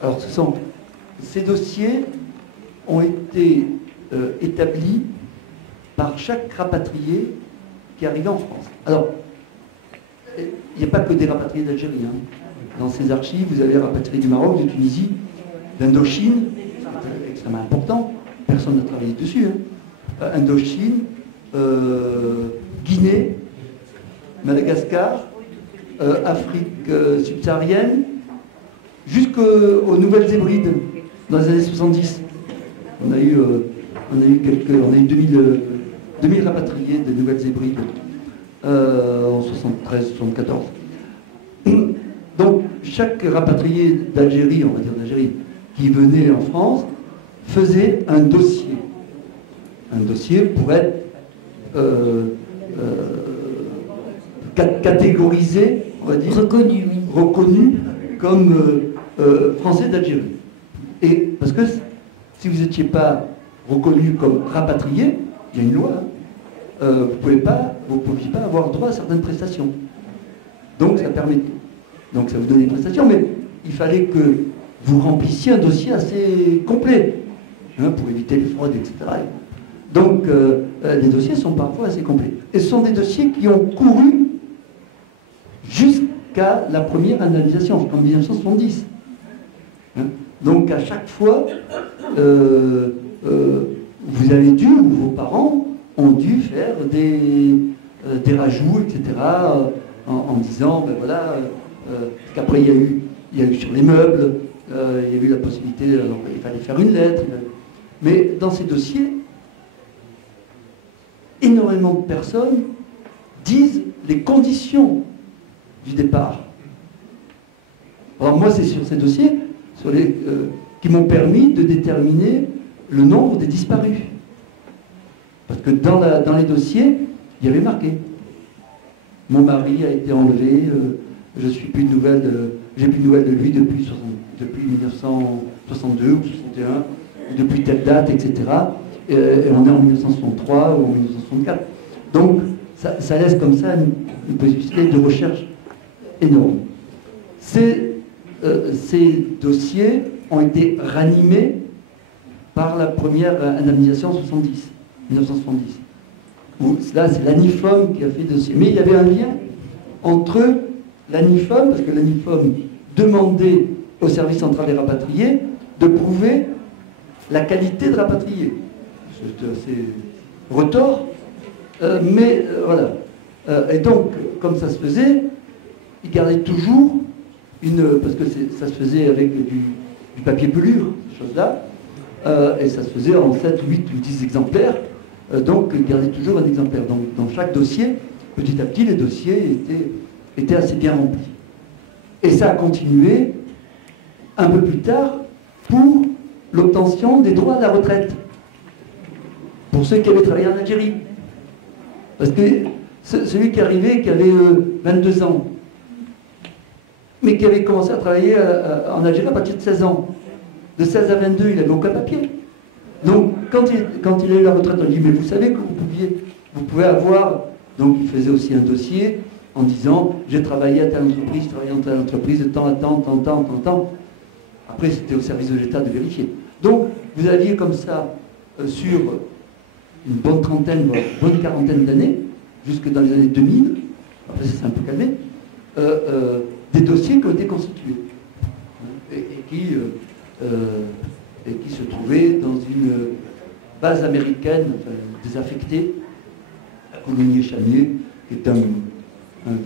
Alors, ces dossiers ont été établis par chaque rapatrié qui arrivait en France. Alors, il n'y a pas que des rapatriés d'Algérie. Hein. Dans ces archives, vous avez rapatriés du Maroc, de Tunisie, d'Indochine, c'est extrêmement important, personne n'a travaillé dessus. Hein. Indochine, Guinée, Madagascar, Afrique subsaharienne, jusqu'aux Nouvelles Hébrides, dans les années 70. On a eu 2000 rapatriés des Nouvelles Hébrides en 73-74. Donc, chaque rapatrié d'Algérie, on va dire d'Algérie, qui venait en France, faisait un dossier. Un dossier pour être catégorisé, on va dire, reconnu comme français d'Algérie. Et parce que si vous n'étiez pas reconnu comme rapatrié, il y a une loi, vous ne pouviez pas avoir droit à certaines prestations. Donc ça permettait. Donc ça vous donnait des prestations, mais il fallait que vous remplissiez un dossier assez complet, hein, pour éviter les fraudes, etc. Donc les dossiers sont parfois assez complets. Et ce sont des dossiers qui ont couru jusqu'à la première analysation, en 1970. Hein. Donc à chaque fois, vous avez dû, ou vos parents ont dû faire des rajouts, etc., en disant, ben voilà, qu'après il y a eu sur les meubles, il y a eu la possibilité, alors il fallait faire une lettre. Mais dans ces dossiers, énormément de personnes disent les conditions du départ. Alors moi, c'est sur ces dossiers qui m'ont permis de déterminer le nombre des disparus. Parce que dans les dossiers, il y avait marqué. Mon mari a été enlevé, j'ai plus de nouvelles de lui depuis 1962 ou 61, depuis telle date, etc. Et on est en 1963 ou en 1964. Donc, ça laisse comme ça une possibilité de recherche énorme. Ces dossiers ont été ranimés par la première indemnisation en 1970. Là, c'est l'ANIFOM qui a fait le dossier. Mais il y avait un lien entre l'ANIFOM, parce que l'ANIFOM demandait au service central des rapatriés de prouver la qualité de rapatrié. C'est assez retors, mais voilà. Et donc, comme ça se faisait, ils gardaient toujours parce que ça se faisait avec du papier pelure, ces choses-là, et ça se faisait en 7, 8 ou 10 exemplaires, donc ils gardaient toujours un exemplaire. Donc, dans chaque dossier, petit à petit, les dossiers étaient assez bien remplis. Et ça a continué un peu plus tard pour l'obtention des droits à la retraite, pour ceux qui avaient travaillé en Algérie. Parce que celui qui arrivait, qui avait 22 ans, mais qui avait commencé à travailler en Algérie à partir de 16 ans, de 16 à 22, il n'avait aucun papier. Donc, quand il a eu la retraite, on dit, mais vous savez que vous pouvez avoir... Donc, il faisait aussi un dossier en disant, j'ai travaillé à telle entreprise, j'ai travaillé dans telle entreprise, de temps à temps, temps. Après, c'était au service de l'État de vérifier. Donc, vous aviez comme ça, sur une bonne trentaine, voire une bonne quarantaine d'années, jusque dans les années 2000, après ça s'est un peu calmé, des dossiers qui ont été constitués et qui se trouvaient dans une base américaine, enfin, désaffectée, à Coulommiers-Chamiers, qui est un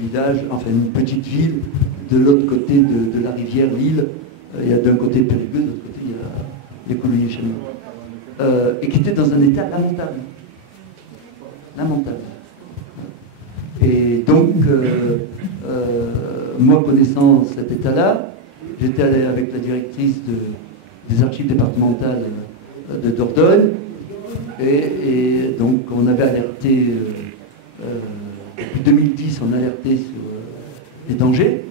village, enfin une petite ville de l'autre côté de la rivière Lille. Il y a d'un côté Périgueux, de l'autre côté il y a les Coulommiers-Chamiers. Et qui était dans un état lamentable. Lamentable. Et donc, moi connaissant cet état-là, j'étais allé avec la directrice des archives départementales de Dordogne, et donc on avait alerté, depuis 2010, on a alerté sur les dangers,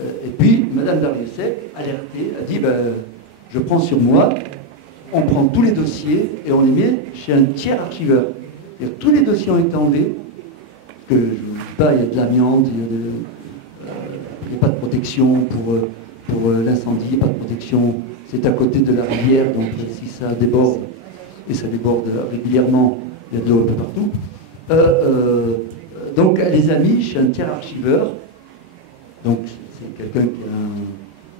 et puis Madame Dariussec, alertée, a dit, je prends sur moi, on prend tous les dossiers et on les met chez un tiers archiveur. C'est-à-dire, tous les dossiers ont été enlevés, parce que je ne vous dis pas, il y a de l'amiante, il n'y a pas de protection pour l'incendie, il n'y a pas de protection, c'est à côté de la rivière, donc si ça déborde, et ça déborde régulièrement, il y a de l'eau un peu partout. Donc elle les a mis chez un tiers archiveur, donc c'est quelqu'un qui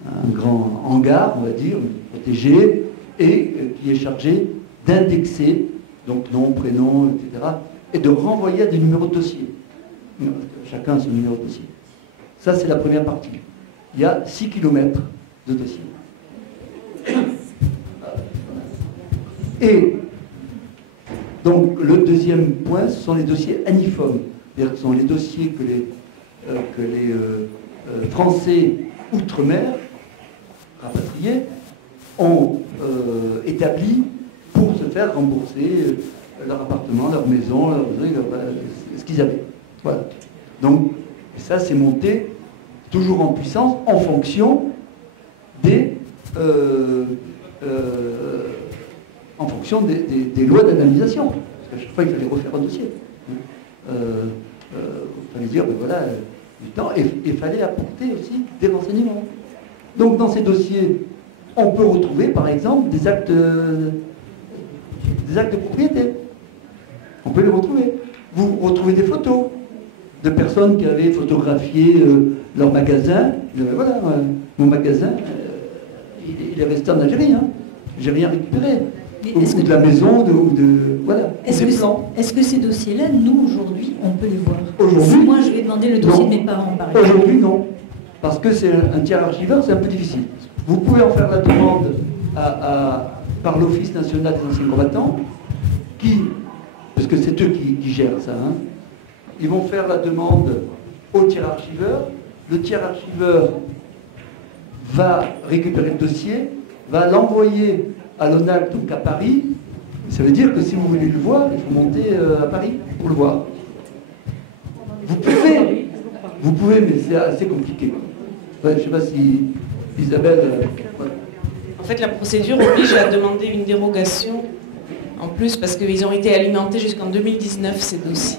a un grand hangar, on va dire, protégé, et qui est chargé d'indexer, donc nom, prénom, etc., et de renvoyer à des numéros de dossier. Chacun a son numéro de dossier. Ça, c'est la première partie. Il y a 6 km de dossiers. Et donc, le deuxième point, ce sont les dossiers aniformes. C'est-à-dire que ce sont les dossiers que les Français outre-mer, rapatriés, ont établis pour se faire rembourser leur appartement, leur maison, ce qu'ils avaient. Voilà. Donc, ça, c'est monté toujours en puissance en fonction des lois d'indemnisation. Parce qu'à chaque fois, il fallait refaire un dossier. Il fallait dire, voilà, du temps, et il fallait apporter aussi des renseignements. Donc, dans ces dossiers, on peut retrouver, par exemple, des actes de propriété. On peut les retrouver. Vous retrouvez des photos de personnes qui avaient photographié leur magasin. Voilà, mon magasin, il est resté en Algérie. Hein. J'ai rien récupéré. Ou de la maison, voilà. Est-ce que ces dossiers-là, nous, aujourd'hui, on peut les voir? Aujourd'hui, si moi, je vais demander le dossier de mes parents, par exemple. Aujourd'hui, non. Parce que c'est un tiers archiveur, c'est un peu difficile. Vous pouvez en faire la demande par l'Office national des anciens combattants, parce que c'est eux qui gèrent ça, hein. Ils vont faire la demande au tiers archiveur. Le tiers archiveur va récupérer le dossier, va l'envoyer à l'ONAC, donc à Paris. Ça veut dire que si vous voulez le voir, il faut monter à Paris pour le voir. Vous pouvez, mais c'est assez compliqué. Ouais, je ne sais pas si Isabelle... Ouais. En fait, la procédure oblige à demander une dérogation en plus parce qu'ils ont été alimentés jusqu'en 2019, ces dossiers.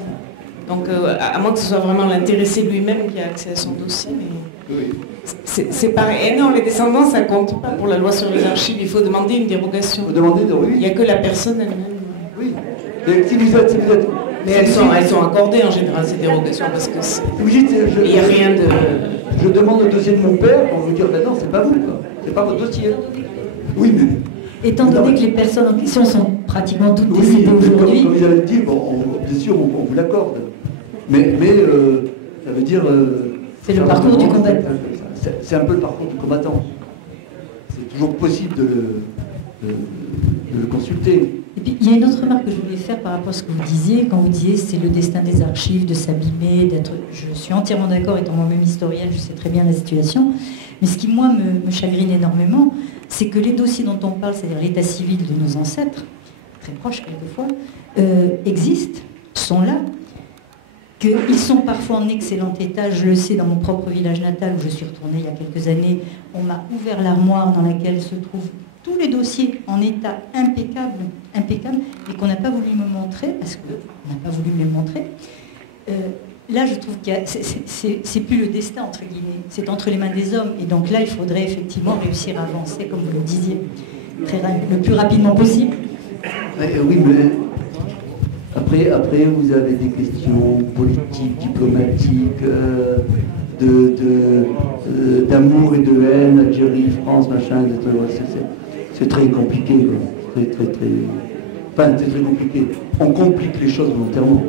Donc, à moins que ce soit vraiment l'intéressé lui-même qui a accès à son dossier. Mais... Oui. C'est pareil. Et non, les descendants, ça compte pas pour la loi sur les archives. Il faut demander une dérogation. Il n'y a que la personne elle-même. Oui. Et si vous êtes... Mais elles sont accordées en général, ces dérogations, parce que il n'y a rien de... Je demande le dossier de mon père pour vous dire, ben non, c'est pas vous, c'est pas votre dossier. Oui, mais... Étant donné que les personnes en question sont pratiquement toutes décédées aujourd'hui... Comme ils avaient dit, bon, bien sûr, on vous l'accorde. Mais ça veut dire... c'est le parcours du combattant. C'est un peu le parcours du combattant. C'est toujours possible de le consulter. Et puis, il y a une autre remarque que je voulais faire par rapport à ce que vous disiez, quand vous disiez c'est le destin des archives, de s'abîmer, d'être... Je suis entièrement d'accord, étant moi-même historienne, je sais très bien la situation. Mais ce qui, moi, me chagrine énormément, c'est que les dossiers dont on parle, c'est-à-dire l'état civil de nos ancêtres, très proches quelquefois, existent, sont là, qu'ils sont parfois en excellent état. Je le sais dans mon propre village natal où je suis retournée il y a quelques années, on m'a ouvert l'armoire dans laquelle se trouvent tous les dossiers en état impeccable, et qu'on n'a pas voulu me montrer, parce qu'on n'a pas voulu me les montrer. Là, je trouve que c'est plus le destin, entre guillemets, c'est entre les mains des hommes. Et donc là, il faudrait effectivement réussir à avancer, comme vous le disiez, le plus rapidement possible. Oui, mais après, vous avez des questions politiques, diplomatiques, d'amour et de haine, Algérie, France, machin, c'est très compliqué, quoi. C'est très compliqué. On complique les choses volontairement.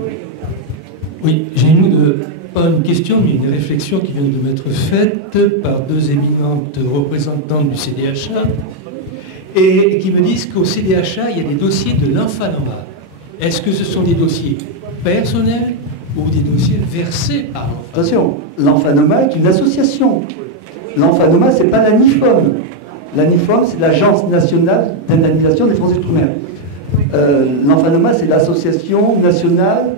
Oui, j'ai pas une question, mais une réflexion qui vient de m'être faite par deux éminentes représentantes du CDHA et qui me disent qu'au CDHA, il y a des dossiers de l'Enfanoma. Est-ce que ce sont des dossiers personnels ou des dossiers versés par l'Enfanoma? Attention, l'Enfanoma est une association. L'Enfanoma, c'est pas l'ANIFOM. L'ANIFOM, c'est l'Agence nationale d'indemnisation des Français d'outre-mer. L'Enfanoma, c'est l'Association nationale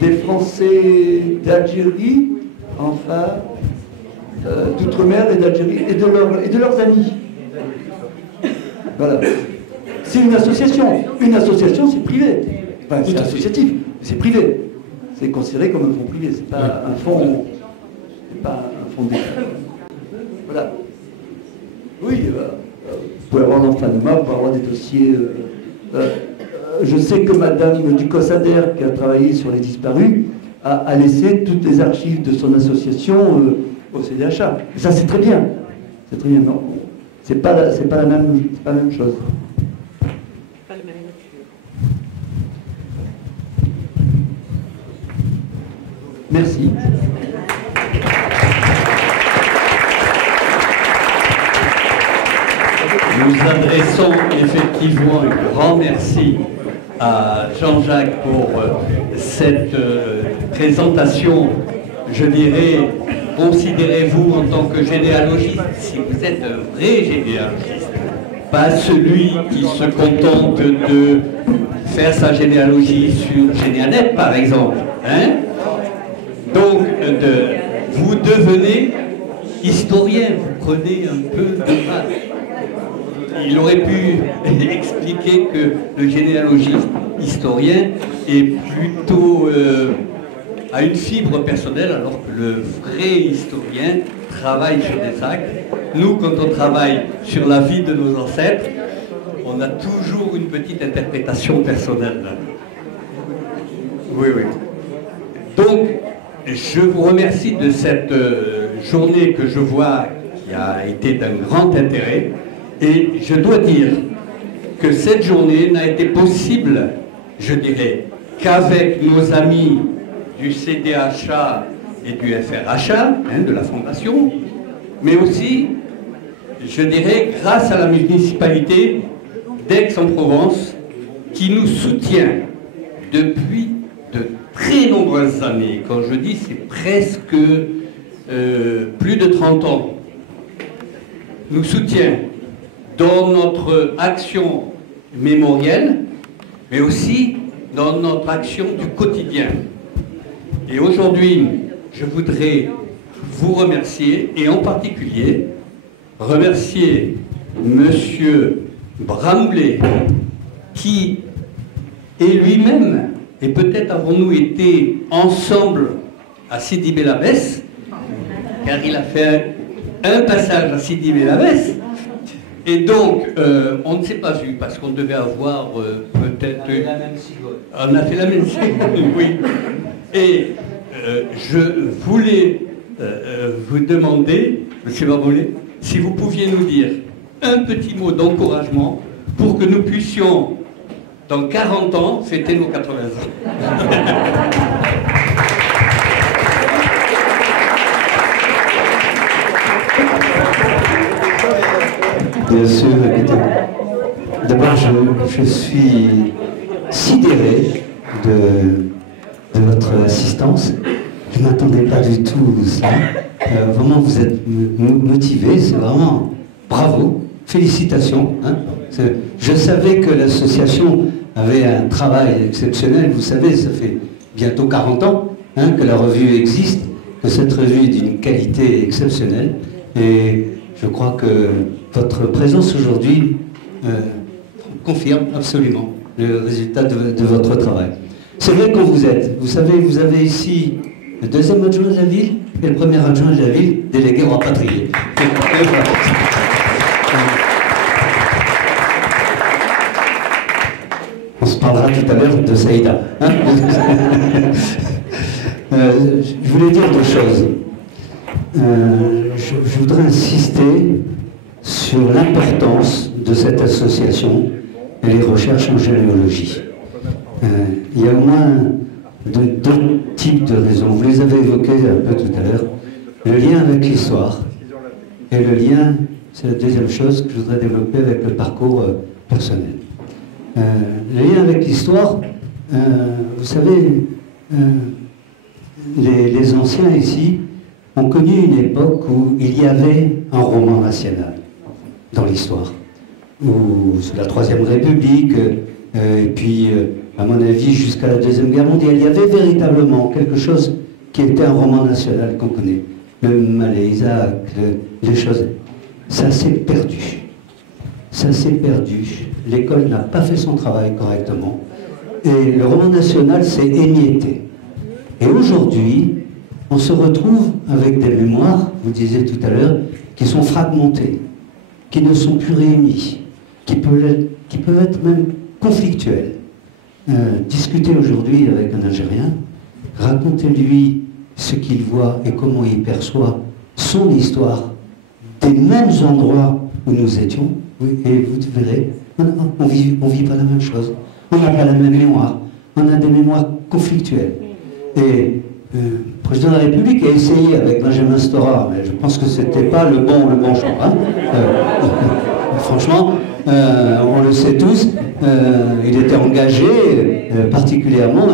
des Français d'Algérie, enfin, d'outre-mer et d'Algérie, et de leurs amis. Voilà. C'est une association. Une association, c'est privé. Enfin, c'est associatif, c'est privé. C'est considéré comme un fonds privé. C'est pas un fonds. C'est pas un fonds d'État. Voilà. Oui, vous pouvez avoir l'Enfanoma, vous pouvez avoir des dossiers. Je sais que Madame Ducos-Ader, qui a travaillé sur les disparus, a laissé toutes les archives de son association au CDHA. Et ça, c'est très bien. C'est très bien. Non, c'est pas la même chose. Pas la même nature. Merci. Nous adressons effectivement un grand merci à Jean-Jacques pour cette présentation. Je dirais, considérez-vous en tant que généalogiste, si vous êtes un vrai généalogiste, pas celui qui se contente de faire sa généalogie sur Généanet, par exemple. Hein? Donc, vous devenez historien, vous prenez un peu de maths. Il aurait pu expliquer que le généalogiste historien est plutôt a une fibre personnelle, alors que le vrai historien travaille sur des actes. Nous, quand on travaille sur la vie de nos ancêtres, on a toujours une petite interprétation personnelle. Oui, oui. Donc, je vous remercie de cette journée que je vois qui a été d'un grand intérêt. Et je dois dire que cette journée n'a été possible, je dirais, qu'avec nos amis du CDHA et du FRHA, de la Fondation, mais aussi, je dirais, grâce à la municipalité d'Aix-en-Provence, qui nous soutient depuis de très nombreuses années. Quand je dis, c'est presque plus de 30 ans. Nous soutient dans notre action mémorielle, mais aussi dans notre action du quotidien. Et aujourd'hui, je voudrais vous remercier, et en particulier remercier Monsieur Bramoulet, qui est lui-même, et peut-être avons-nous été ensemble à Sidi Bel Abbès, car il a fait un passage à Sidi Bel Abbès. Et donc, on ne s'est pas vu parce qu'on devait avoir peut-être... On a fait la même cigogne. On a fait la même cigogne, oui. Et je voulais vous demander, M. Barboulet, si vous pouviez nous dire un petit mot d'encouragement pour que nous puissions, dans 40 ans, fêter nos 80 ans. Bien sûr, écoutez. D'abord, je suis sidéré de votre assistance. Je ne m'attendais pas du tout à cela. Vraiment, vous êtes motivé, c'est vraiment bravo, félicitations. Hein. Je savais que l'association avait un travail exceptionnel. Vous savez, ça fait bientôt 40 ans hein, que la revue existe, que cette revue est d'une qualité exceptionnelle. Et je crois que votre présence aujourd'hui confirme absolument le résultat de votre travail. C'est vrai qu'on vous aide. Vous savez, vous avez ici le deuxième adjoint de la ville et le premier adjoint de la ville délégué aux rapatriés. On se parlera tout à l'heure de Saïda. Hein. Je voulais dire deux choses. Je voudrais insister sur l'importance de cette association et les recherches en généalogie. Il y a au moins deux types de raisons. Vous les avez évoquées un peu tout à l'heure. Le lien avec l'histoire et le lien, c'est la deuxième chose que je voudrais développer avec le parcours personnel. Le lien avec l'histoire, vous savez, les anciens ici ont connu une époque où il y avait un roman national dans l'histoire, où sous la Troisième République, et puis à mon avis jusqu'à la Deuxième Guerre mondiale, il y avait véritablement quelque chose qui était un roman national qu'on connaît. Le Malais, Isaac, les choses. Ça s'est perdu. Ça s'est perdu. L'école n'a pas fait son travail correctement. Et le roman national s'est émietté. Et aujourd'hui, on se retrouve avec des mémoires, vous disiez tout à l'heure, qui sont fragmentées, qui ne sont plus réunies, qui peuvent être même conflictuelles. Discutez aujourd'hui avec un Algérien, racontez-lui ce qu'il voit et comment il perçoit son histoire des mêmes endroits où nous étions, et vous verrez, on vit pas la même chose, on n'a pas la même mémoire, on a des mémoires conflictuelles. Et le président de la République a essayé avec Benjamin Stora, mais je pense que c'était pas le bon choix. Hein. Franchement, on le sait tous, il était engagé particulièrement,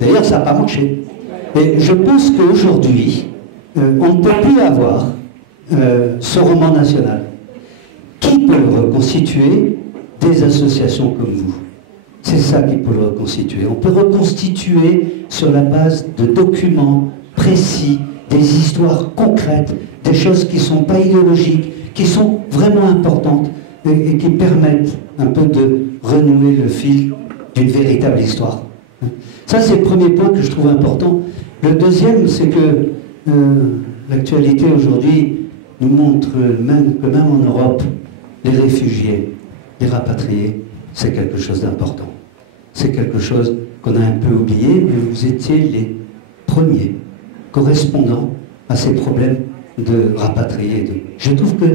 d'ailleurs ça n'a pas marché. Et je pense qu'aujourd'hui, on ne peut plus avoir ce roman national. Qui peut le reconstituer? Des associations comme vous. C'est ça qui peut le reconstituer. On peut reconstituer sur la base de documents précis, des histoires concrètes, des choses qui ne sont pas idéologiques, qui sont vraiment importantes et qui permettent un peu de renouer le fil d'une véritable histoire. Ça, c'est le premier point que je trouve important. Le deuxième, c'est que l'actualité aujourd'hui nous montre que même en Europe, les réfugiés, les rapatriés, c'est quelque chose d'important. C'est quelque chose qu'on a un peu oublié, mais vous étiez les premiers correspondants à ces problèmes de rapatriés. Je trouve que,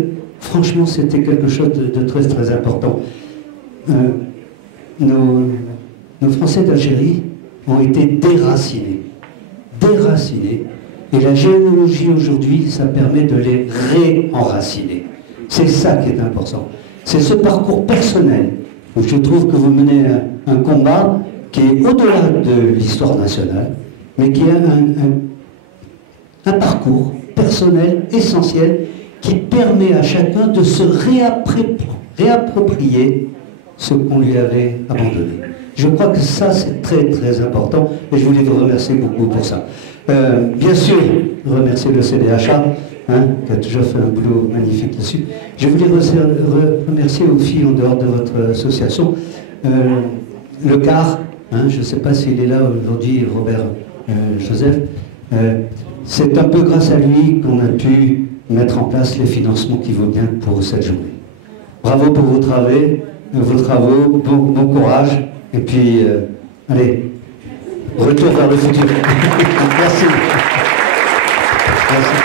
franchement, c'était quelque chose de très, très important. Nos Français d'Algérie ont été déracinés. Déracinés. Et la généalogie aujourd'hui, ça permet de les réenraciner. C'est ça qui est important. C'est ce parcours personnel où je trouve que vous menez un combat qui est au-delà de l'histoire nationale, mais qui est un parcours personnel essentiel qui permet à chacun de se réapproprier ce qu'on lui avait abandonné. Je crois que ça, c'est très très important et je voulais vous remercier beaucoup pour ça. Bien sûr, remercier le CDHA, qui a toujours fait un boulot magnifique là-dessus. Je voulais remercier aussi, en dehors de votre association, le CAR, je ne sais pas s'il est là aujourd'hui, Robert Joseph. C'est un peu grâce à lui qu'on a pu mettre en place les financements qui vont bien pour cette journée. Bravo pour vos travaux, bon courage, et puis, allez, retour vers le futur. Merci. Merci.